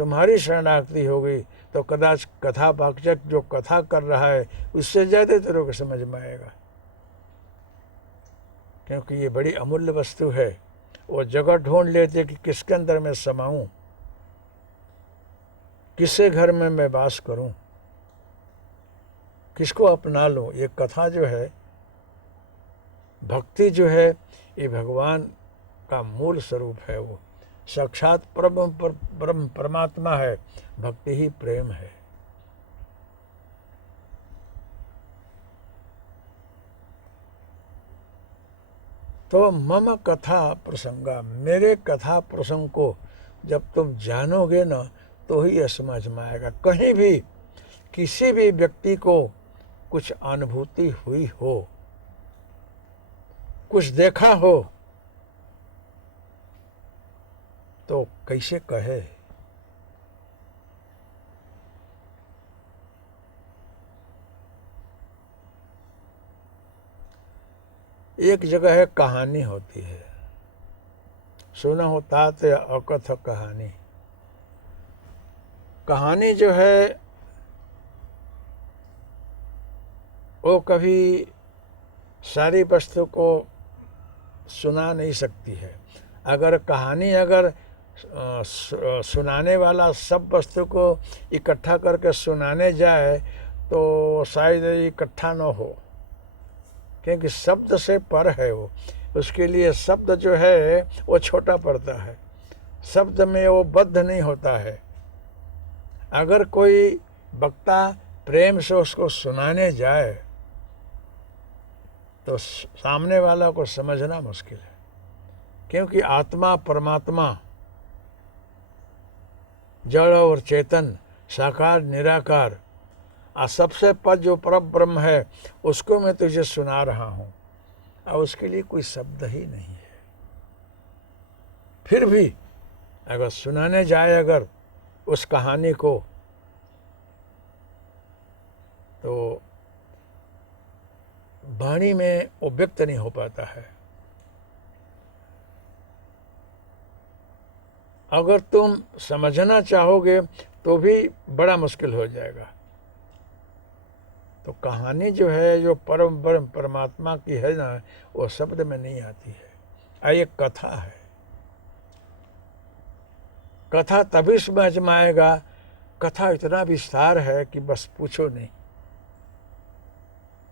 तुम्हारी शरणागति होगी तो कदाच कथा वाचक जो कथा कर रहा है उससे ज़्यादा तेरे को समझ में आएगा, क्योंकि ये बड़ी अमूल्य वस्तु है। वो जगह ढूंढ लेते कि किसके अंदर मैं समाऊं, किसके घर में मैं वास करूं, किसको अपना लूं। ये कथा जो है, भक्ति जो है, ये भगवान का मूल स्वरूप है। वो साक्षात परम परमात्मा है। भक्ति ही प्रेम है। तो मम कथा प्रसंगा, मेरे कथा प्रसंग को जब तुम जानोगे ना तो ही यह समझ में आएगा। कहीं भी किसी भी व्यक्ति को कुछ अनुभूति हुई हो, कुछ देखा हो, तो कैसे कहे। एक जगह है कहानी होती है, सुना होता तो अकथ कहानी। कहानी जो है वो कभी सारी वस्तु को सुना नहीं सकती है। अगर कहानी सुनाने वाला सब वस्तु को इकट्ठा करके सुनाने जाए तो शायद इकट्ठा न हो, क्योंकि शब्द से पर है वो। उसके लिए शब्द जो है वो छोटा पड़ता है, शब्द में वो बद्ध नहीं होता है। अगर कोई वक्ता प्रेम से उसको सुनाने जाए तो सामने वाला को समझना मुश्किल है, क्योंकि आत्मा परमात्मा, जड़ और चेतन, साकार निराकार, सबसे पद जो परम ब्रह्म है उसको मैं तुझे सुना रहा हूँ, और उसके लिए कोई शब्द ही नहीं है। फिर भी अगर सुनाने जाए अगर उस कहानी को, तो वाणी में वो व्यक्त नहीं हो पाता है। अगर तुम समझना चाहोगे तो भी बड़ा मुश्किल हो जाएगा। तो कहानी जो है, जो परम परमात्मा की है ना, वो शब्द में नहीं आती है। एक कथा है। कथा तभी समझ में आएगा। कथा इतना विस्तार है कि बस पूछो नहीं।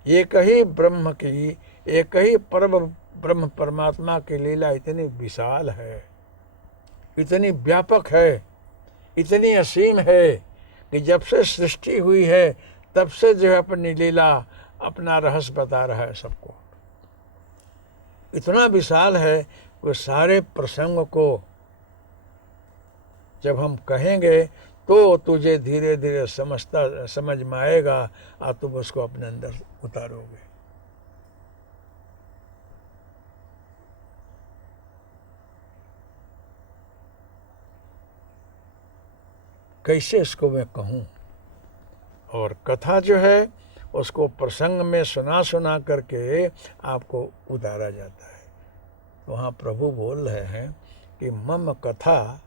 एक ही ब्रह्म की, एक ही परम ब्रह्म परमात्मा की लीला इतनी विशाल है, इतनी व्यापक है, इतनी असीम है कि जब से सृष्टि हुई है तब से जो है अपनी लीला, अपना रहस्य बता रहा है सबको। इतना विशाल है कि सारे प्रसंग को जब हम कहेंगे तो तुझे धीरे धीरे समझ में आएगा और तुम उसको अपने अंदर उतारोगे। कैसे इसको मैं कहूँ। और कथा जो है उसको प्रसंग में सुना करके आपको उतारा जाता है। तो वहाँ प्रभु बोल रहे हैं कि मम कथा,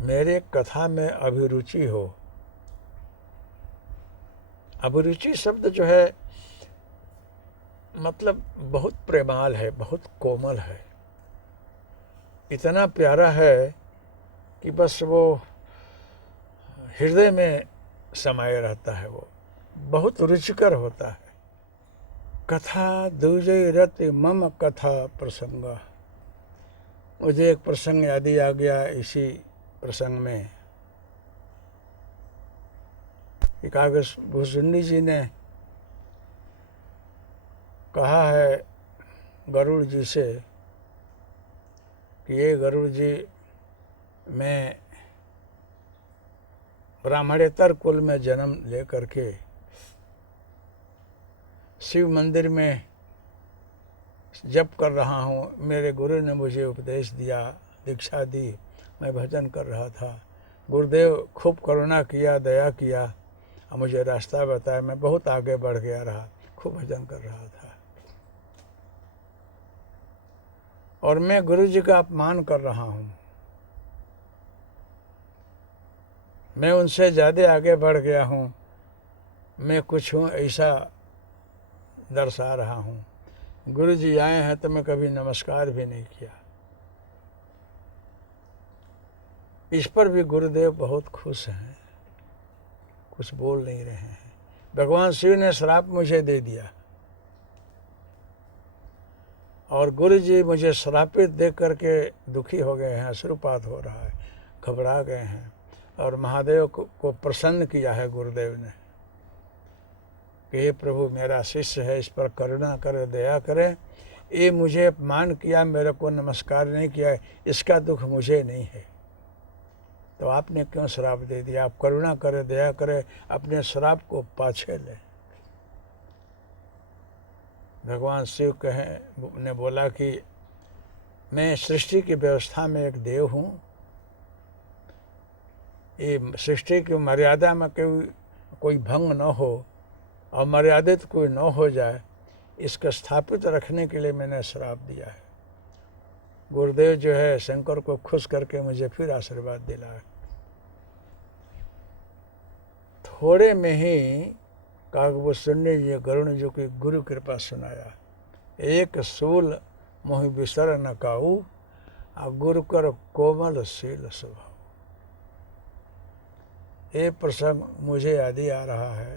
मेरे कथा में अभिरुचि हो। अभिरुचि शब्द जो है मतलब बहुत प्रेमाल है, बहुत कोमल है, इतना प्यारा है कि बस वो हृदय में समाये रहता है। वो बहुत रुचिकर होता है। कथा दूजे रति मम कथा प्रसंग। मुझे एक प्रसंग याद ही आ गया इसी प्रसंग में। कागज भूषुंडी जी ने कहा है गरुड़ जी से कि ये गरुड़ जी, मैं ब्राह्मणेतर कुल में जन्म लेकर के शिव मंदिर में जप कर रहा हूँ। मेरे गुरु ने मुझे उपदेश दिया, दीक्षा दी, मैं भजन कर रहा था। गुरुदेव खूब करुणा किया, दया किया और मुझे रास्ता बताया। मैं बहुत आगे बढ़ गया रहा, खूब भजन कर रहा था। और मैं गुरु जी का अपमान कर रहा हूँ। मैं उनसे ज़्यादा आगे बढ़ गया हूँ, मैं कुछ हूँ ऐसा दर्शा रहा हूँ। गुरु जी आए हैं तो मैं कभी नमस्कार भी नहीं किया। इस पर भी गुरुदेव बहुत खुश हैं, कुछ बोल नहीं रहे हैं। भगवान शिव ने श्राप मुझे दे दिया और गुरु जी मुझे श्रापित देख करके दुखी हो गए हैं, अश्रुपात हो रहा है, घबरा गए हैं। और महादेव को प्रसन्न किया है गुरुदेव ने कि हे प्रभु, मेरा शिष्य है, इस पर करुणा करे, दया करे। ये मुझे अपमान किया, मेरे को नमस्कार नहीं किया, इसका दुख मुझे नहीं है, तो आपने क्यों श्राप दे दिया? आप करुणा करे, दया करे, अपने श्राप को पाछे ले। भगवान शिव ने बोला कि मैं सृष्टि की व्यवस्था में एक देव हूँ, ये सृष्टि की मर्यादा में कोई भंग न हो और मर्यादित कोई न हो जाए, इसको स्थापित रखने के लिए मैंने श्राप दिया है। गुरुदेव जो है शंकर को खुश करके मुझे फिर आशीर्वाद दिलाया। थोड़े में ही काकभूषुंडी जी गरुण जी की गुरु कृपा सुनाया। एक सूल मोहि बिसर न काऊ, आ गुरु कर कोमल शील स्वभाव। ये प्रसंग मुझे याद ही आ रहा है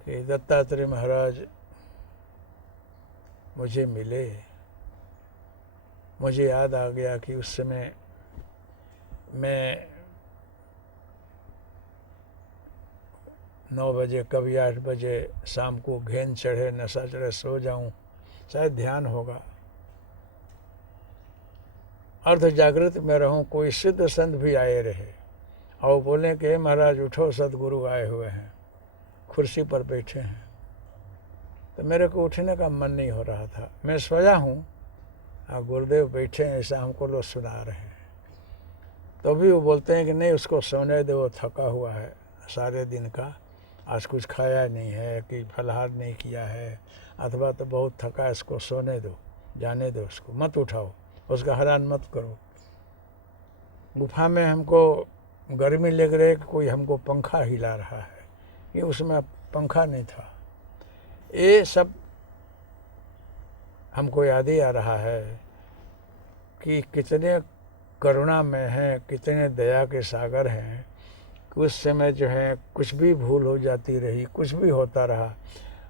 कि दत्तात्रेय महाराज मुझे मिले। मुझे याद आ गया कि उस समय मैं 9 बजे कभी 8 बजे शाम को घेन चढ़े, नशा चढ़े, सो जाऊं, शायद ध्यान होगा, अर्ध जागृत में रहूं, कोई सिद्ध संत भी आए रहे और बोले कि महाराज उठो, सदगुरु आए हुए हैं, कुर्सी पर बैठे हैं। तो मेरे को उठने का मन नहीं हो रहा था, मैं सोया हूँ, गुरुदेव बैठे हैं, ऐसा हमको लोग सुना रहे हैं। तो भी वो बोलते हैं कि नहीं, उसको सोने दो, वो थका हुआ है सारे दिन का, आज कुछ खाया नहीं है, कि फलाहार नहीं किया है, अथवा तो बहुत थका है, इसको सोने दो, जाने दो, उसको मत उठाओ, उसका हैरान मत करो। गुफा में हमको गर्मी लग रही है कि कोई हमको पंखा हिला रहा है, ये उसमें पंखा नहीं था। ये सब हमको याद ही आ रहा है कि कितने करुणा में हैं, कितने दया के सागर हैं कि उस समय जो है कुछ भी भूल हो जाती रही, कुछ भी होता रहा,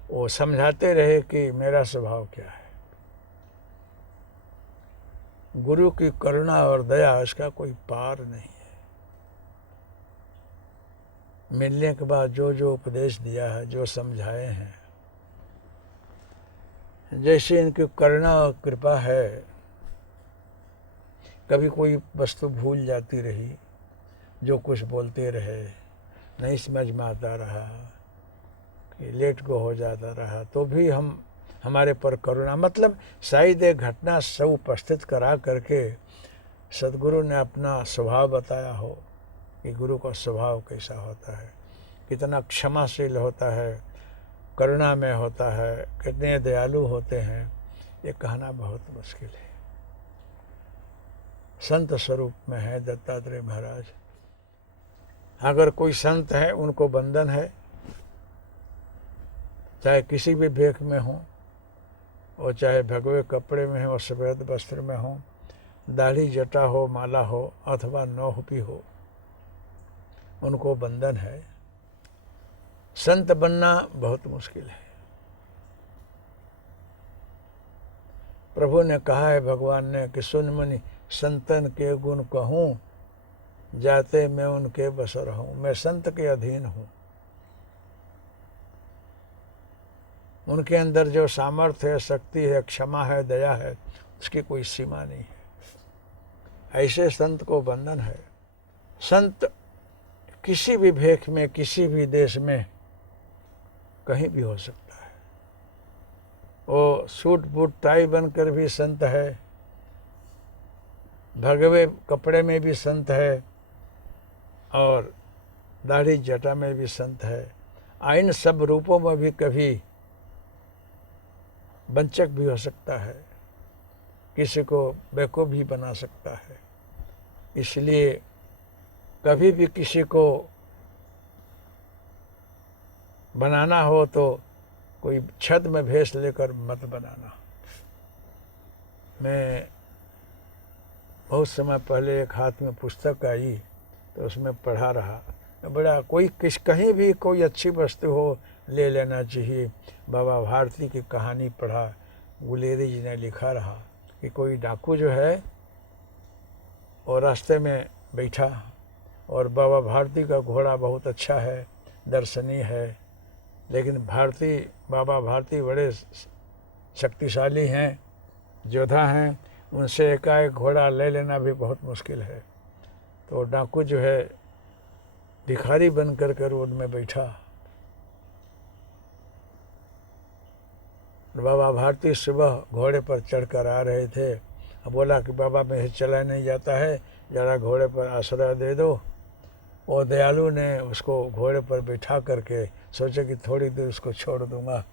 वो समझाते रहे कि मेरा स्वभाव क्या है। गुरु की करुणा और दया, इसका कोई पार नहीं है। मिलने के बाद जो जो उपदेश दिया है, जो समझाए हैं, जैसे इनकी करुणा और कृपा है, कभी कोई वस्तु भूल जाती रही, जो कुछ बोलते रहे नहीं समझ में आता रहा, कि लेट गो हो जाता रहा, तो भी हमारे पर करुणा, मतलब शायद एक घटना सब उपस्थित करा करके सदगुरु ने अपना स्वभाव बताया हो कि गुरु का स्वभाव कैसा होता है, कितना क्षमाशील होता है, करुणा में होता है, कितने दयालु होते हैं, ये कहना बहुत मुश्किल है। संत स्वरूप में है दत्तात्रेय महाराज। अगर कोई संत है, उनको बंधन है, चाहे किसी भी भेख में हो, और चाहे भगवे कपड़े में हो, सफ़ेद वस्त्र में हो, दाढ़ी जटा हो, माला हो, अथवा नौह भी हो, उनको बंधन है। संत बनना बहुत मुश्किल है। प्रभु ने कहा है, भगवान ने, कि सुन मुनि संतन के गुण कहूँ, जाते मैं उनके बस रहूँ। मैं संत के अधीन हूँ, उनके अंदर जो सामर्थ्य है, शक्ति है, क्षमा है, दया है, उसकी कोई सीमा नहीं है। ऐसे संत को बंधन है। संत किसी भी भेख में, किसी भी देश में, कहीं भी हो सकता है। वो सूट बूट टाई बनकर भी संत है, भगवे कपड़े में भी संत है, और दाढ़ी जटा में भी संत है। इन सब रूपों में भी कभी वंचक भी हो सकता है, किसी को बेवकूफ़ भी बना सकता है। इसलिए कभी भी किसी को बनाना हो तो कोई छद में भेष लेकर मत बनाना। मैं बहुत समय पहले एक हाथ में पुस्तक आई तो उसमें पढ़ा रहा, बड़ा कोई कहीं भी कोई अच्छी वस्तु हो ले लेना चाहिए। बाबा भारती की कहानी पढ़ा, गुलेरी जी ने लिखा रहा कि कोई डाकू जो है और रास्ते में बैठा और बाबा भारती का घोड़ा बहुत अच्छा है, दर्शनीय है, लेकिन बाबा भारती बड़े शक्तिशाली हैं, योद्धा हैं, उनसे एकाएक घोड़ा ले लेना भी बहुत मुश्किल है। तो डाकू जो है भिखारी बन कर के रोड में बैठा। बाबा भारती सुबह घोड़े पर चढ़कर आ रहे थे। अब बोला कि बाबा मेरे चला नहीं जाता है, ज़रा घोड़े पर आश्रय दे दो। और दयालु ने उसको घोड़े पर बैठा करके सोचा कि थोड़ी देर उसको छोड़ दूंगा।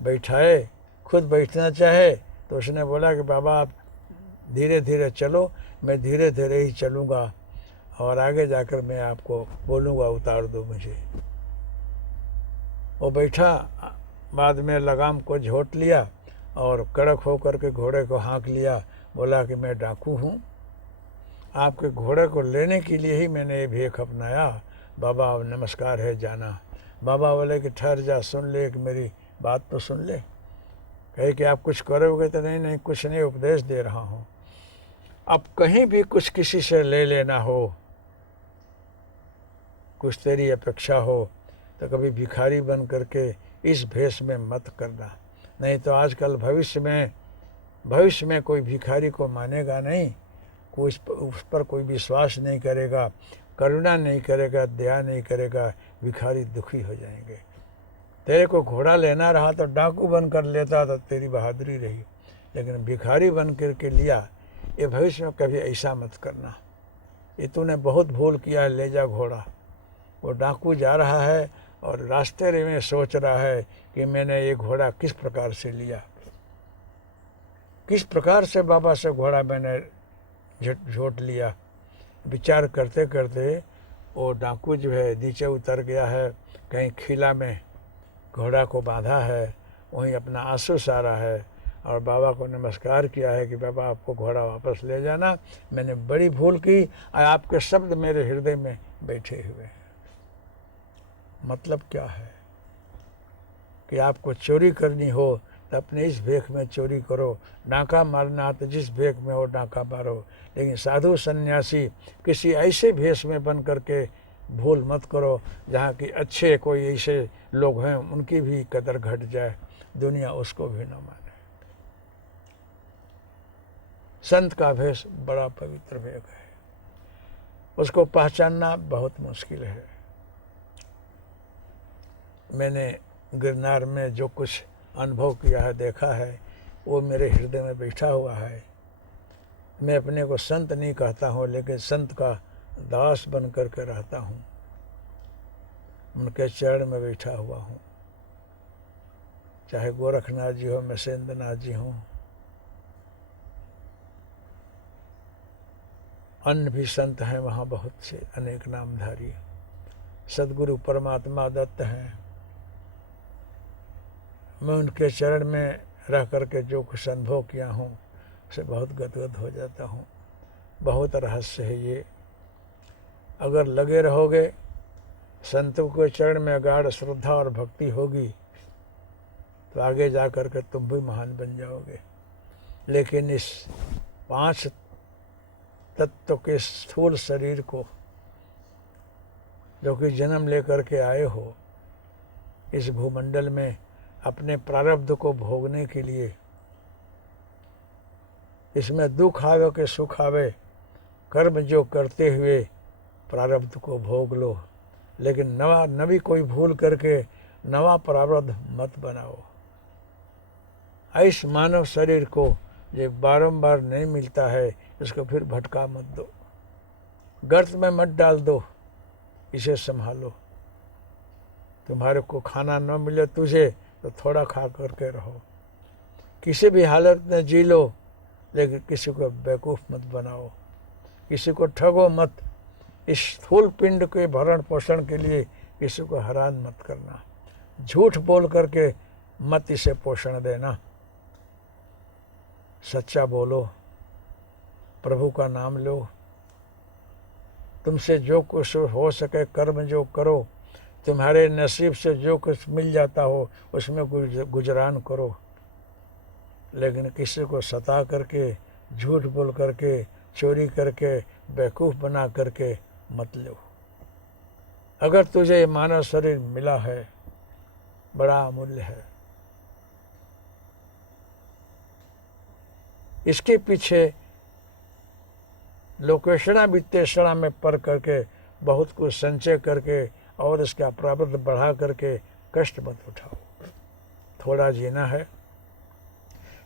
बैठाए, खुद बैठना चाहे तो उसने बोला कि बाबा आप धीरे धीरे चलो, मैं धीरे धीरे ही चलूँगा और आगे जाकर मैं आपको बोलूँगा उतार दो मुझे। वो बैठा, बाद में लगाम को झोंट लिया और कड़क होकर के घोड़े को हाँक लिया। बोला कि मैं डाकू हूँ, आपके घोड़े को लेने के लिए ही मैंने ये भेख अपनाया। बाबा अब नमस्कार है, जाना। बाबा बोले कि ठहर जा, सुन ले, कि मेरी बात तो सुन ले। कहे कि आप कुछ करोगे तो नहीं, नहीं कुछ नहीं, उपदेश दे रहा हूँ। अब कहीं भी कुछ किसी से ले लेना हो, कुछ तेरी अपेक्षा हो, तो कभी भिखारी बन करके इस भेष में मत करना, नहीं तो आजकल भविष्य में कोई भिखारी को मानेगा नहीं, उस पर कोई विश्वास नहीं करेगा, करुणा नहीं करेगा, दया नहीं करेगा, भिखारी दुखी हो जाएंगे। तेरे को घोड़ा लेना रहा तो डाकू बन कर लेता तो तेरी बहादुरी रही, लेकिन भिखारी बन करके लिया। ये भविष्य में कभी ऐसा मत करना, ये तूने बहुत भूल किया है, ले जा घोड़ा। वो डाकू जा रहा है और रास्ते में सोच रहा है कि मैंने ये घोड़ा किस प्रकार से लिया, किस प्रकार से बाबा से घोड़ा मैंने झोंट लिया। विचार करते करते वो डाकू जो है नीचे उतर गया है, कहीं खिला में घोड़ा को बांधा है, वहीं अपना आंसू सारा है और बाबा को नमस्कार किया है कि बाबा आपको घोड़ा वापस ले जाना, मैंने बड़ी भूल की और आपके शब्द मेरे हृदय में बैठे हुए हैं। मतलब क्या है कि आपको चोरी करनी हो तो अपने इस भेख में चोरी करो, डाका मारना तो जिस भेख में हो डाका मारो, लेकिन साधु सन्यासी किसी ऐसे भेष में बन करके भूल मत करो जहाँ कि अच्छे कोई ऐसे लोग हैं उनकी भी कदर घट जाए, दुनिया उसको भी न माने। संत का भेष बड़ा पवित्र भेष है, उसको पहचानना बहुत मुश्किल है। मैंने गिरनार में जो कुछ अनुभव किया है, देखा है, वो मेरे हृदय में बैठा हुआ है। मैं अपने को संत नहीं कहता हूँ, लेकिन संत का दास बन कर के रहता हूँ, उनके चरण में बैठा हुआ हूँ। चाहे गोरखनाथ जी हो, मसेंद्रनाथ जी हों, अन्य भी संत हैं वहाँ बहुत से, अनेक नामधारी। सदगुरु परमात्मा दत्त हैं, मैं उनके चरण में रह करके जो कुछ अनुभव किया हूँ उसे बहुत गदगद हो जाता हूँ। बहुत रहस्य है ये, अगर लगे रहोगे, संतों के चरण में गाढ़ श्रद्धा और भक्ति होगी तो आगे जा कर के तुम भी महान बन जाओगे। लेकिन इस 5 तत्व के स्थूल शरीर को जो कि जन्म लेकर के आए हो इस भूमंडल में, अपने प्रारब्ध को भोगने के लिए, इसमें दुख आवे के सुख आवे, कर्म जो करते हुए प्रारब्ध को भोग लो, लेकिन नवी कोई भूल करके नवा प्रारब्ध मत बनाओ। इस मानव शरीर को ये बारंबार नहीं मिलता है, इसको फिर भटका मत दो, गर्त में मत डाल दो, इसे संभालो। तुम्हारे को खाना न मिले तुझे तो थोड़ा खा करके रहो, किसी भी हालत में जी लो, लेकिन किसी को बेवकूफ़ मत बनाओ, किसी को ठगो मत, इस स्थूल पिंड के भरण पोषण के लिए किसी को हैरान मत करना, झूठ बोल करके मत इसे पोषण देना। सच्चा बोलो, प्रभु का नाम लो, तुमसे जो कुछ हो सके कर्म जो करो, तुम्हारे नसीब से जो कुछ मिल जाता हो उसमें गुजरान करो, लेकिन किसी को सता करके, झूठ बोल करके, चोरी करके, बेवकूफ़ बना करके मत लो। अगर तुझे ये मानव शरीर मिला है, बड़ा अमूल्य है। इसके पीछे लोकेशणा वित्तेषणा में पढ़ करके बहुत कुछ संचय करके और इसका प्रारब्ध बढ़ा करके कष्ट मत उठाओ। थोड़ा जीना है,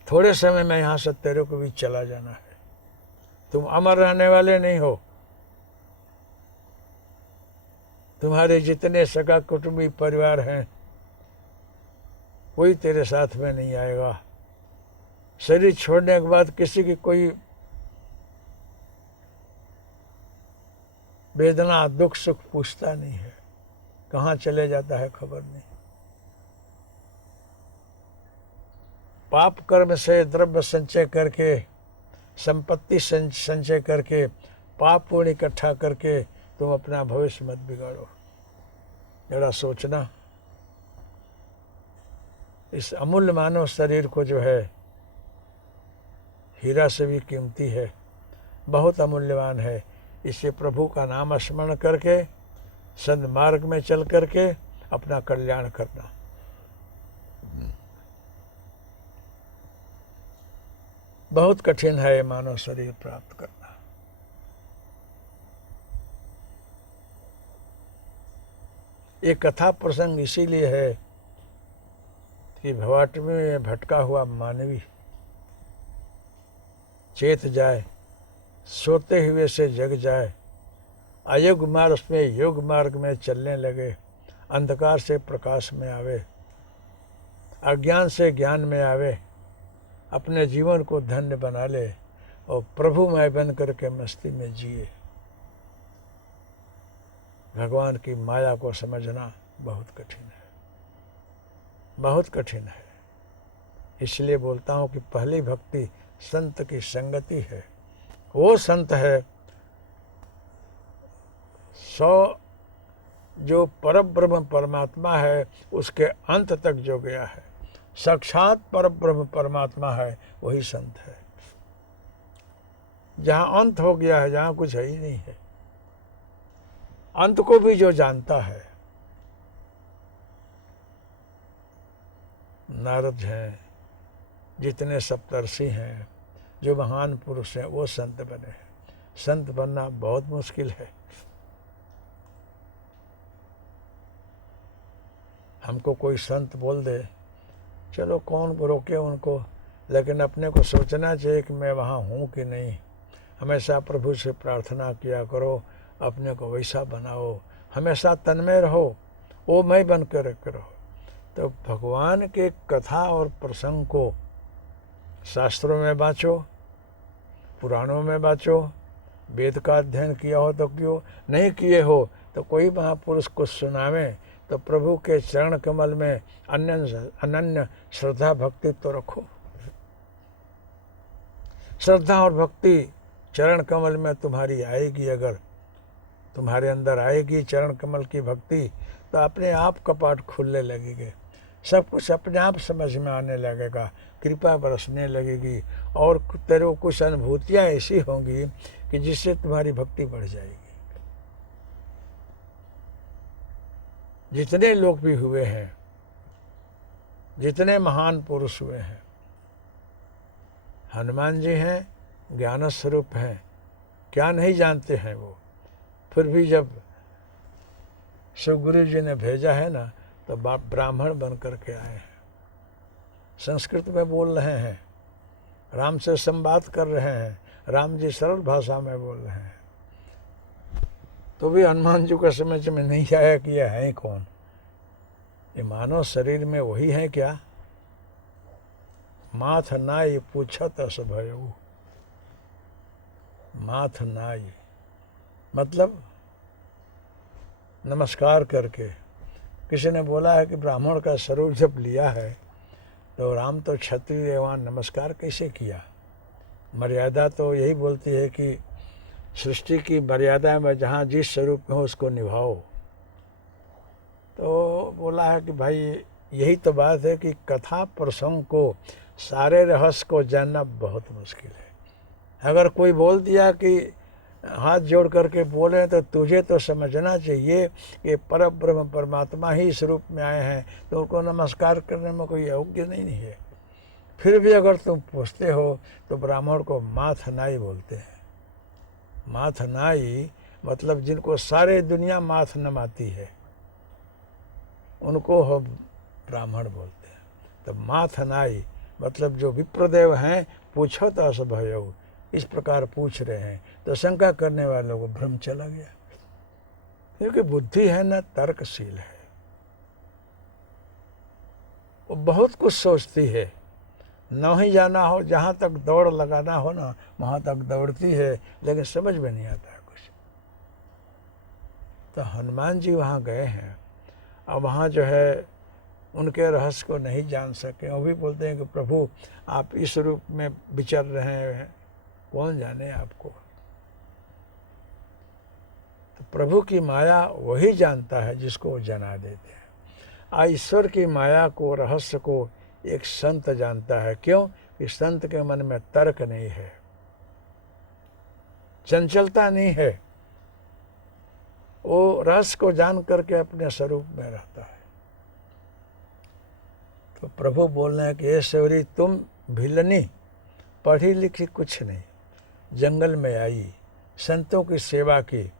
थोड़े समय में यहाँ से तेरे को भी चला जाना है। तुम अमर रहने वाले नहीं हो। तुम्हारे जितने सगा कुटुंबी परिवार हैं कोई तेरे साथ में नहीं आएगा। शरीर छोड़ने के बाद किसी की कोई वेदना दुख सुख पूछता नहीं है, कहाँ चले जाता है खबर नहीं। पाप कर्म से द्रव्य संचय करके, संपत्ति संचय करके, पाप पुण्य इकट्ठा करके तुम अपना भविष्य मत बिगाड़ो। जरा सोचना, इस अमूल्य मानव शरीर को जो है हीरा से भी कीमती है, बहुत अमूल्यवान है। इसे प्रभु का नाम स्मरण करके सन्मार्ग में चल करके अपना कल्याण करना। बहुत कठिन है ये मानव शरीर प्राप्त करना। ये कथा प्रसंग इसीलिए है कि भवाटवी में भटका हुआ मानवी चेत जाए, सोते हुए से जग जाए, अयोग मार्ग में योग मार्ग में चलने लगे, अंधकार से प्रकाश में आवे, अज्ञान से ज्ञान में आवे, अपने जीवन को धन्य बना ले और प्रभुमय बन करके मस्ती में जिए। भगवान की माया को समझना बहुत कठिन है, बहुत कठिन है। इसलिए बोलता हूँ कि पहली भक्ति संत की संगति है। वो संत है जो परब्रह्म परमात्मा है, उसके अंत तक जो गया है, साक्षात परब्रह्म परमात्मा है, वही संत है। जहाँ अंत हो गया है, जहाँ कुछ है ही नहीं है, अंत को भी जो जानता है, नारद हैं, जितने सप्तर्षि हैं, जो महान पुरुष हैं, वो संत बने हैं। संत बनना बहुत मुश्किल है। हमको कोई संत बोल दे, चलो कौन रोके उनको, लेकिन अपने को सोचना चाहिए कि मैं वहाँ हूँ कि नहीं। हमेशा प्रभु से प्रार्थना किया करो, अपने को वैसा बनाओ, हमेशा तन्मय रहो, वो मैं बन कर रहो। तो भगवान के कथा और प्रसंग को शास्त्रों में बाँचो, पुराणों में बाँचो, वेद का अध्ययन किया हो तो क्यों, नहीं किए हो तो कोई महापुरुष को सुनावे, तो प्रभु के चरण कमल में अनन्य श्रद्धा भक्ति तो रखो। श्रद्धा और भक्ति चरण कमल में तुम्हारी आएगी, अगर तुम्हारे अंदर आएगी चरण कमल की भक्ति, तो अपने आप कपाट खुलने लगेंगे, सब कुछ अपने आप समझ में आने लगेगा, कृपा बरसने लगेगी और तेरे को कुछ अनुभूतियाँ ऐसी होंगी कि जिससे तुम्हारी भक्ति बढ़ जाएगी। जितने लोग भी हुए हैं, जितने महान पुरुष हुए हैं, हनुमान जी हैं, ज्ञान स्वरूप हैं, क्या नहीं जानते हैं वो, फिर भी जब सुग्रीव जी ने भेजा है ना, तो ब्राह्मण बन करके आए हैं, संस्कृत में बोल रहे हैं, राम से संवाद कर रहे हैं, राम जी सरल भाषा में बोल रहे हैं, तो भी हनुमान जी को समझ में नहीं आया कि यह है कौन। ये मानव शरीर में वही है क्या? माथ नाई पूछत अस भयऊ, माथ नाई मतलब नमस्कार करके। किसी ने बोला है कि ब्राह्मण का स्वरूप जब लिया है तो राम तो क्षत्रिय, वहाँ नमस्कार कैसे किया? मर्यादा तो यही बोलती है कि सृष्टि की मर्यादा में जहाँ जिस स्वरूप में हो उसको निभाओ। तो बोला है कि भाई यही तो बात है कि कथा प्रसंग को, सारे रहस्य को जानना बहुत मुश्किल है। अगर कोई बोल दिया कि हाथ जोड़ करके बोले तो तुझे तो समझना चाहिए कि पर ब्रह्म परमात्मा ही इस रूप में आए हैं, तो उनको नमस्कार करने में कोई योग्य नहीं है। फिर भी अगर तुम पूछते हो तो ब्राह्मण को माथनाई बोलते हैं। माथनाई मतलब जिनको सारे दुनिया माथ नमाती है, उनको हम ब्राह्मण बोलते हैं। तो माथनाई मतलब जो विप्रदेव हैं, पूछो तो असभयो, इस प्रकार पूछ रहे हैं तो शंका करने वालों को भ्रम चला गया, क्योंकि बुद्धि है ना तर्कशील है, वो बहुत कुछ सोचती है। न ही जाना हो, जहाँ तक दौड़ लगाना हो ना वहाँ तक दौड़ती है, लेकिन समझ में नहीं आता है कुछ। तो हनुमान जी वहाँ गए हैं, अब वहाँ जो है उनके रहस्य को नहीं जान सके। वो भी बोलते हैं कि प्रभु आप इस रूप में विचर रहे हैं, कौन जाने आपको। तो प्रभु की माया वही जानता है जिसको वो जना देते हैं। ईश्वर की माया को, रहस्य को एक संत जानता है। क्यों? कि संत के मन में तर्क नहीं है, चंचलता नहीं है, वो रहस्य को जान करके अपने स्वरूप में रहता है। तो प्रभु बोल रहे हैं कि हे सौरी, तुम भिलनी, पढ़ी लिखी कुछ नहीं, जंगल में आई, संतों की सेवा की,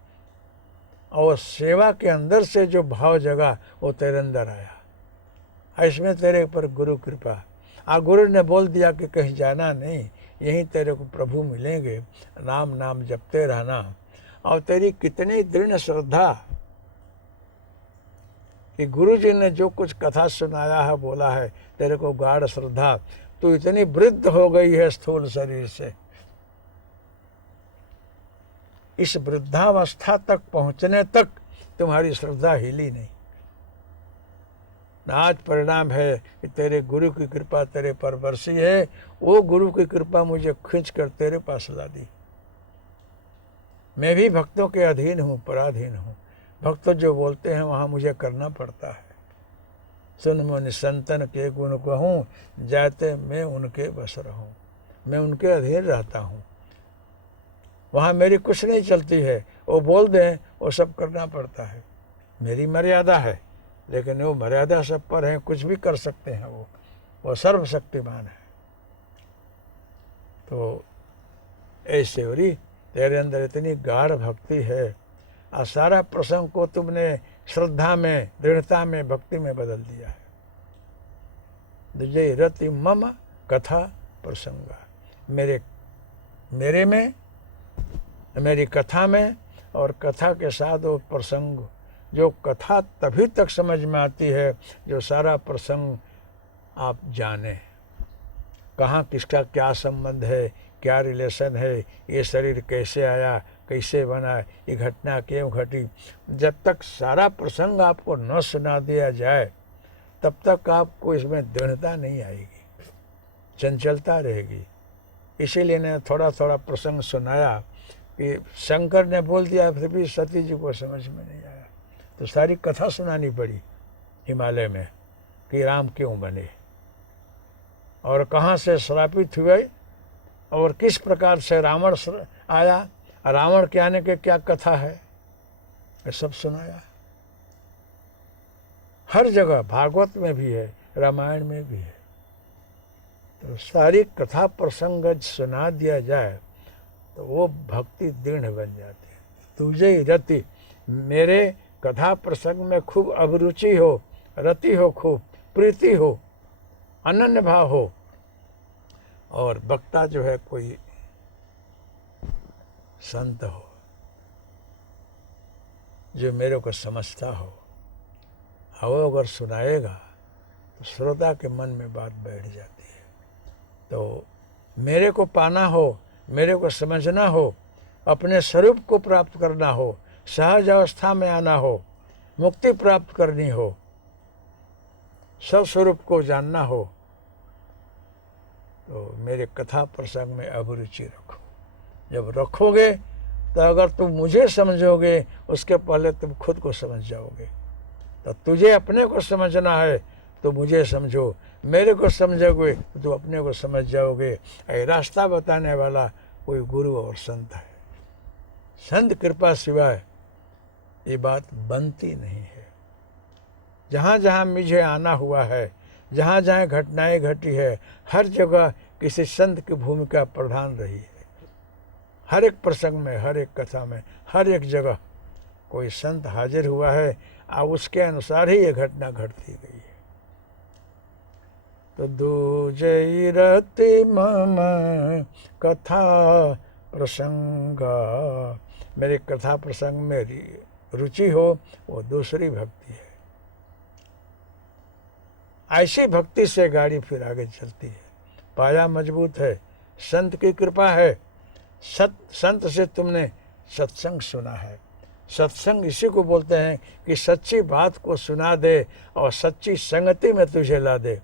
और सेवा के अंदर से जो भाव जगा वो तेरे अंदर आया। इसमें तेरे पर गुरु कृपा। गुरु ने बोल दिया कि कहीं जाना नहीं, यहीं तेरे को प्रभु मिलेंगे, राम नाम जपते रहना। और तेरी कितनी दृढ़ श्रद्धा कि गुरु जी ने जो कुछ कथा सुनाया है, बोला है, तेरे को गाढ़ श्रद्धा। तू इतनी वृद्ध हो गई है स्थूल शरीर से, इस वृद्धावस्था तक पहुंचने तक तुम्हारी श्रद्धा हिली नहीं। आज परिणाम है कि तेरे गुरु की कृपा तेरे पर बरसी है। वो गुरु की कृपा मुझे खींच कर तेरे पास ला दी। मैं भी भक्तों के अधीन हूँ, पराधीन हूँ। भक्त जो बोलते हैं वहाँ मुझे करना पड़ता है। सुन मुनि संतन के गुण कहूँ, जाते मैं उनके बस रहूँ। मैं उनके अधीन रहता हूँ, वहाँ मेरी कुछ नहीं चलती है। वो बोल दें वो सब करना पड़ता है। मेरी मर्यादा है, लेकिन वो मर्यादा सब पर है, कुछ भी कर सकते हैं। वो सर्वशक्तिमान है। तो ऐसे हो रही तेरे अंदर इतनी गाढ़ भक्ति है, और सारा प्रसंग को तुमने श्रद्धा में, दृढ़ता में, भक्ति में बदल दिया है। जय रति मम कथा प्रसंगा, मेरे में, मेरी कथा में, और कथा के साथ वो प्रसंग, जो कथा तभी तक समझ में आती है जो सारा प्रसंग आप जाने। कहाँ किसका क्या संबंध है, क्या रिलेशन है, ये शरीर कैसे आया, कैसे बना, ये घटना क्यों घटी। जब तक सारा प्रसंग आपको न सुना दिया जाए तब तक आपको इसमें दृढ़ता नहीं आएगी, चंचलता रहेगी। इसीलिए ने थोड़ा थोड़ा प्रसंग सुनाया कि शंकर ने बोल दिया, फिर भी सती जी को समझ में नहीं आया, तो सारी कथा सुनानी पड़ी हिमालय में कि राम क्यों बने और कहाँ से श्रापित हुए और किस प्रकार से रावण आया, रावण के आने के क्या कथा है, ये सब सुनाया। हर जगह, भागवत में भी है, रामायण में भी है। तो सारी कथा प्रसंग सुना दिया जाए तो वो भक्ति दृढ़ बन जाती है। तुझे रति, मेरे कथा प्रसंग में खूब अभिरुचि हो, रति हो, खूब प्रीति हो, अनन्य भाव हो, और वक्ता जो है कोई संत हो जो मेरे को समझता हो, वो अगर सुनाएगा तो श्रोता के मन में बात बैठ जाती है। तो मेरे को पाना हो, मेरे को समझना हो, अपने स्वरूप को प्राप्त करना हो, सहज अवस्था में आना हो, मुक्ति प्राप्त करनी हो, स्वस्वरूप को जानना हो, तो मेरे कथा प्रसंग में अभिरुचि रखो। जब रखोगे तो अगर तुम मुझे समझोगे, उसके पहले तुम खुद को समझ जाओगे। तो तुझे अपने को समझना है तो मुझे समझो, मेरे को समझोगे तो तुम अपने को समझ जाओगे। रास्ता बताने वाला कोई गुरु और संत है। संत कृपा सिवाय ये बात बनती नहीं है। जहाँ जहाँ मुझे आना हुआ है, जहाँ जहाँ घटनाएं घटी है, हर जगह किसी संत की भूमिका प्रधान रही है। हर एक प्रसंग में, हर एक कथा में, हर एक जगह कोई संत हाजिर हुआ है और उसके अनुसार ही ये घटना घटती गई है। तो दूजे रति मम कथा प्रसंगा, मेरे कथा प्रसंग में रुचि हो, वो दूसरी भक्ति है। ऐसी भक्ति से गाड़ी फिर आगे चलती है। पाया मजबूत है, संत की कृपा है। संत से तुमने सत्संग सुना है। सत्संग इसी को बोलते हैं कि सच्ची बात को सुना दे और सच्ची संगति में तुझे ला दे।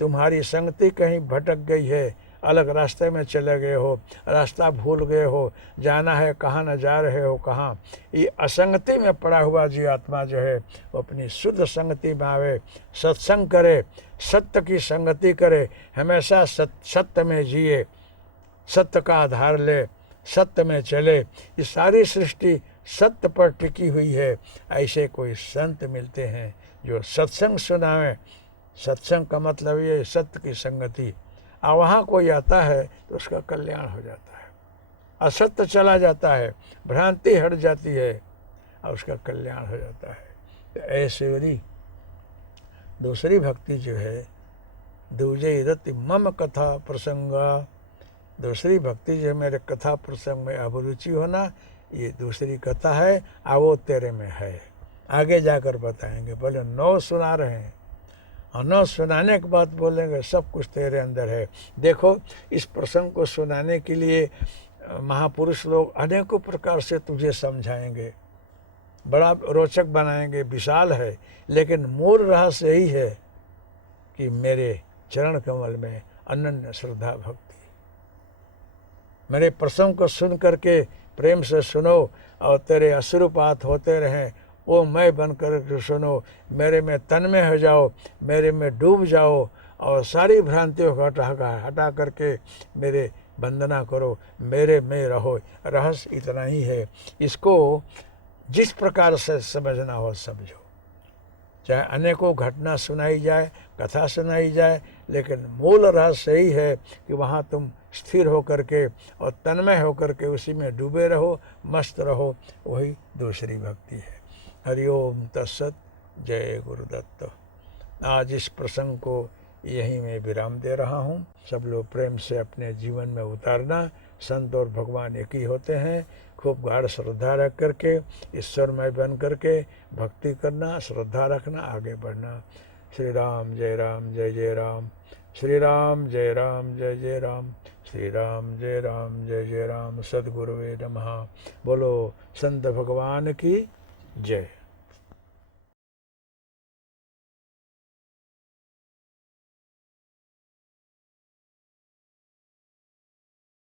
तुम्हारी संगति कहीं भटक गई है, अलग रास्ते में चले गए हो, रास्ता भूल गए हो, जाना है कहाँ, न जा रहे हो कहाँ। ये असंगति में पड़ा हुआ जी आत्मा जो है वो अपनी शुद्ध संगति में आवे, सत्संग करे, सत्य की संगति करे, हमेशा सत्य में जिए, सत्य का आधार ले, सत्य में चले। ये सारी सृष्टि सत्य पर टिकी हुई है। ऐसे कोई संत मिलते हैं जो सत्संग सुनावें। सत्संग का मतलब ये सत्य की संगति। और वहाँ कोई आता है तो उसका कल्याण हो जाता है, असत्य चला जाता है, भ्रांति हट जाती है और उसका कल्याण हो जाता है। तो ऐसे वाली दूसरी भक्ति जो है, दूजे रति मम कथा प्रसंगा, दूसरी भक्ति जो मेरे कथा प्रसंग में अभिरुचि होना, ये दूसरी कथा है और वो तेरे में है। आगे जाकर बताएंगे, पहले 9 सुना रहे हैं और 9 सुनाने के बाद बोलेंगे सब कुछ तेरे अंदर है। देखो, इस प्रसंग को सुनाने के लिए महापुरुष लोग अनेकों प्रकार से तुझे समझाएंगे, बड़ा रोचक बनाएंगे, विशाल है, लेकिन मूल रहस्य यही है कि मेरे चरण कमल में अनन्य श्रद्धा भक्ति। मेरे प्रसंग को सुन करके प्रेम से सुनो और तेरे अश्रुपात होते रहें, वो मैं बन कर सुनो, मेरे में तन्मय हो जाओ, मेरे में डूब जाओ और सारी भ्रांतियों को हटा करके मेरे वंदना करो, मेरे में रहो। रहस्य इतना ही है, इसको जिस प्रकार से समझना हो समझो। चाहे अनेकों घटना सुनाई जाए, कथा सुनाई जाए, लेकिन मूल रहस्य यही है कि वहाँ तुम स्थिर होकर के और तन्मय होकर के उसी में डूबे रहो, मस्त रहो। वही दूसरी भक्ति है। हरिओम तत्सत। जय गुरुदत्त। आज इस प्रसंग को यहीं मैं विराम दे रहा हूँ। सब लोग प्रेम से अपने जीवन में उतारना। संत और भगवान एक ही होते हैं। खूब गाढ़ श्रद्धा रख करके, ईश्वरमय बन करके भक्ति करना, श्रद्धा रखना, आगे बढ़ना। श्री राम जय राम जय जय राम, श्री राम जय राम जय जय राम, श्री राम जय राम जय जय राम। सद्गुरुवे नमः। बोलो संत भगवान की जय।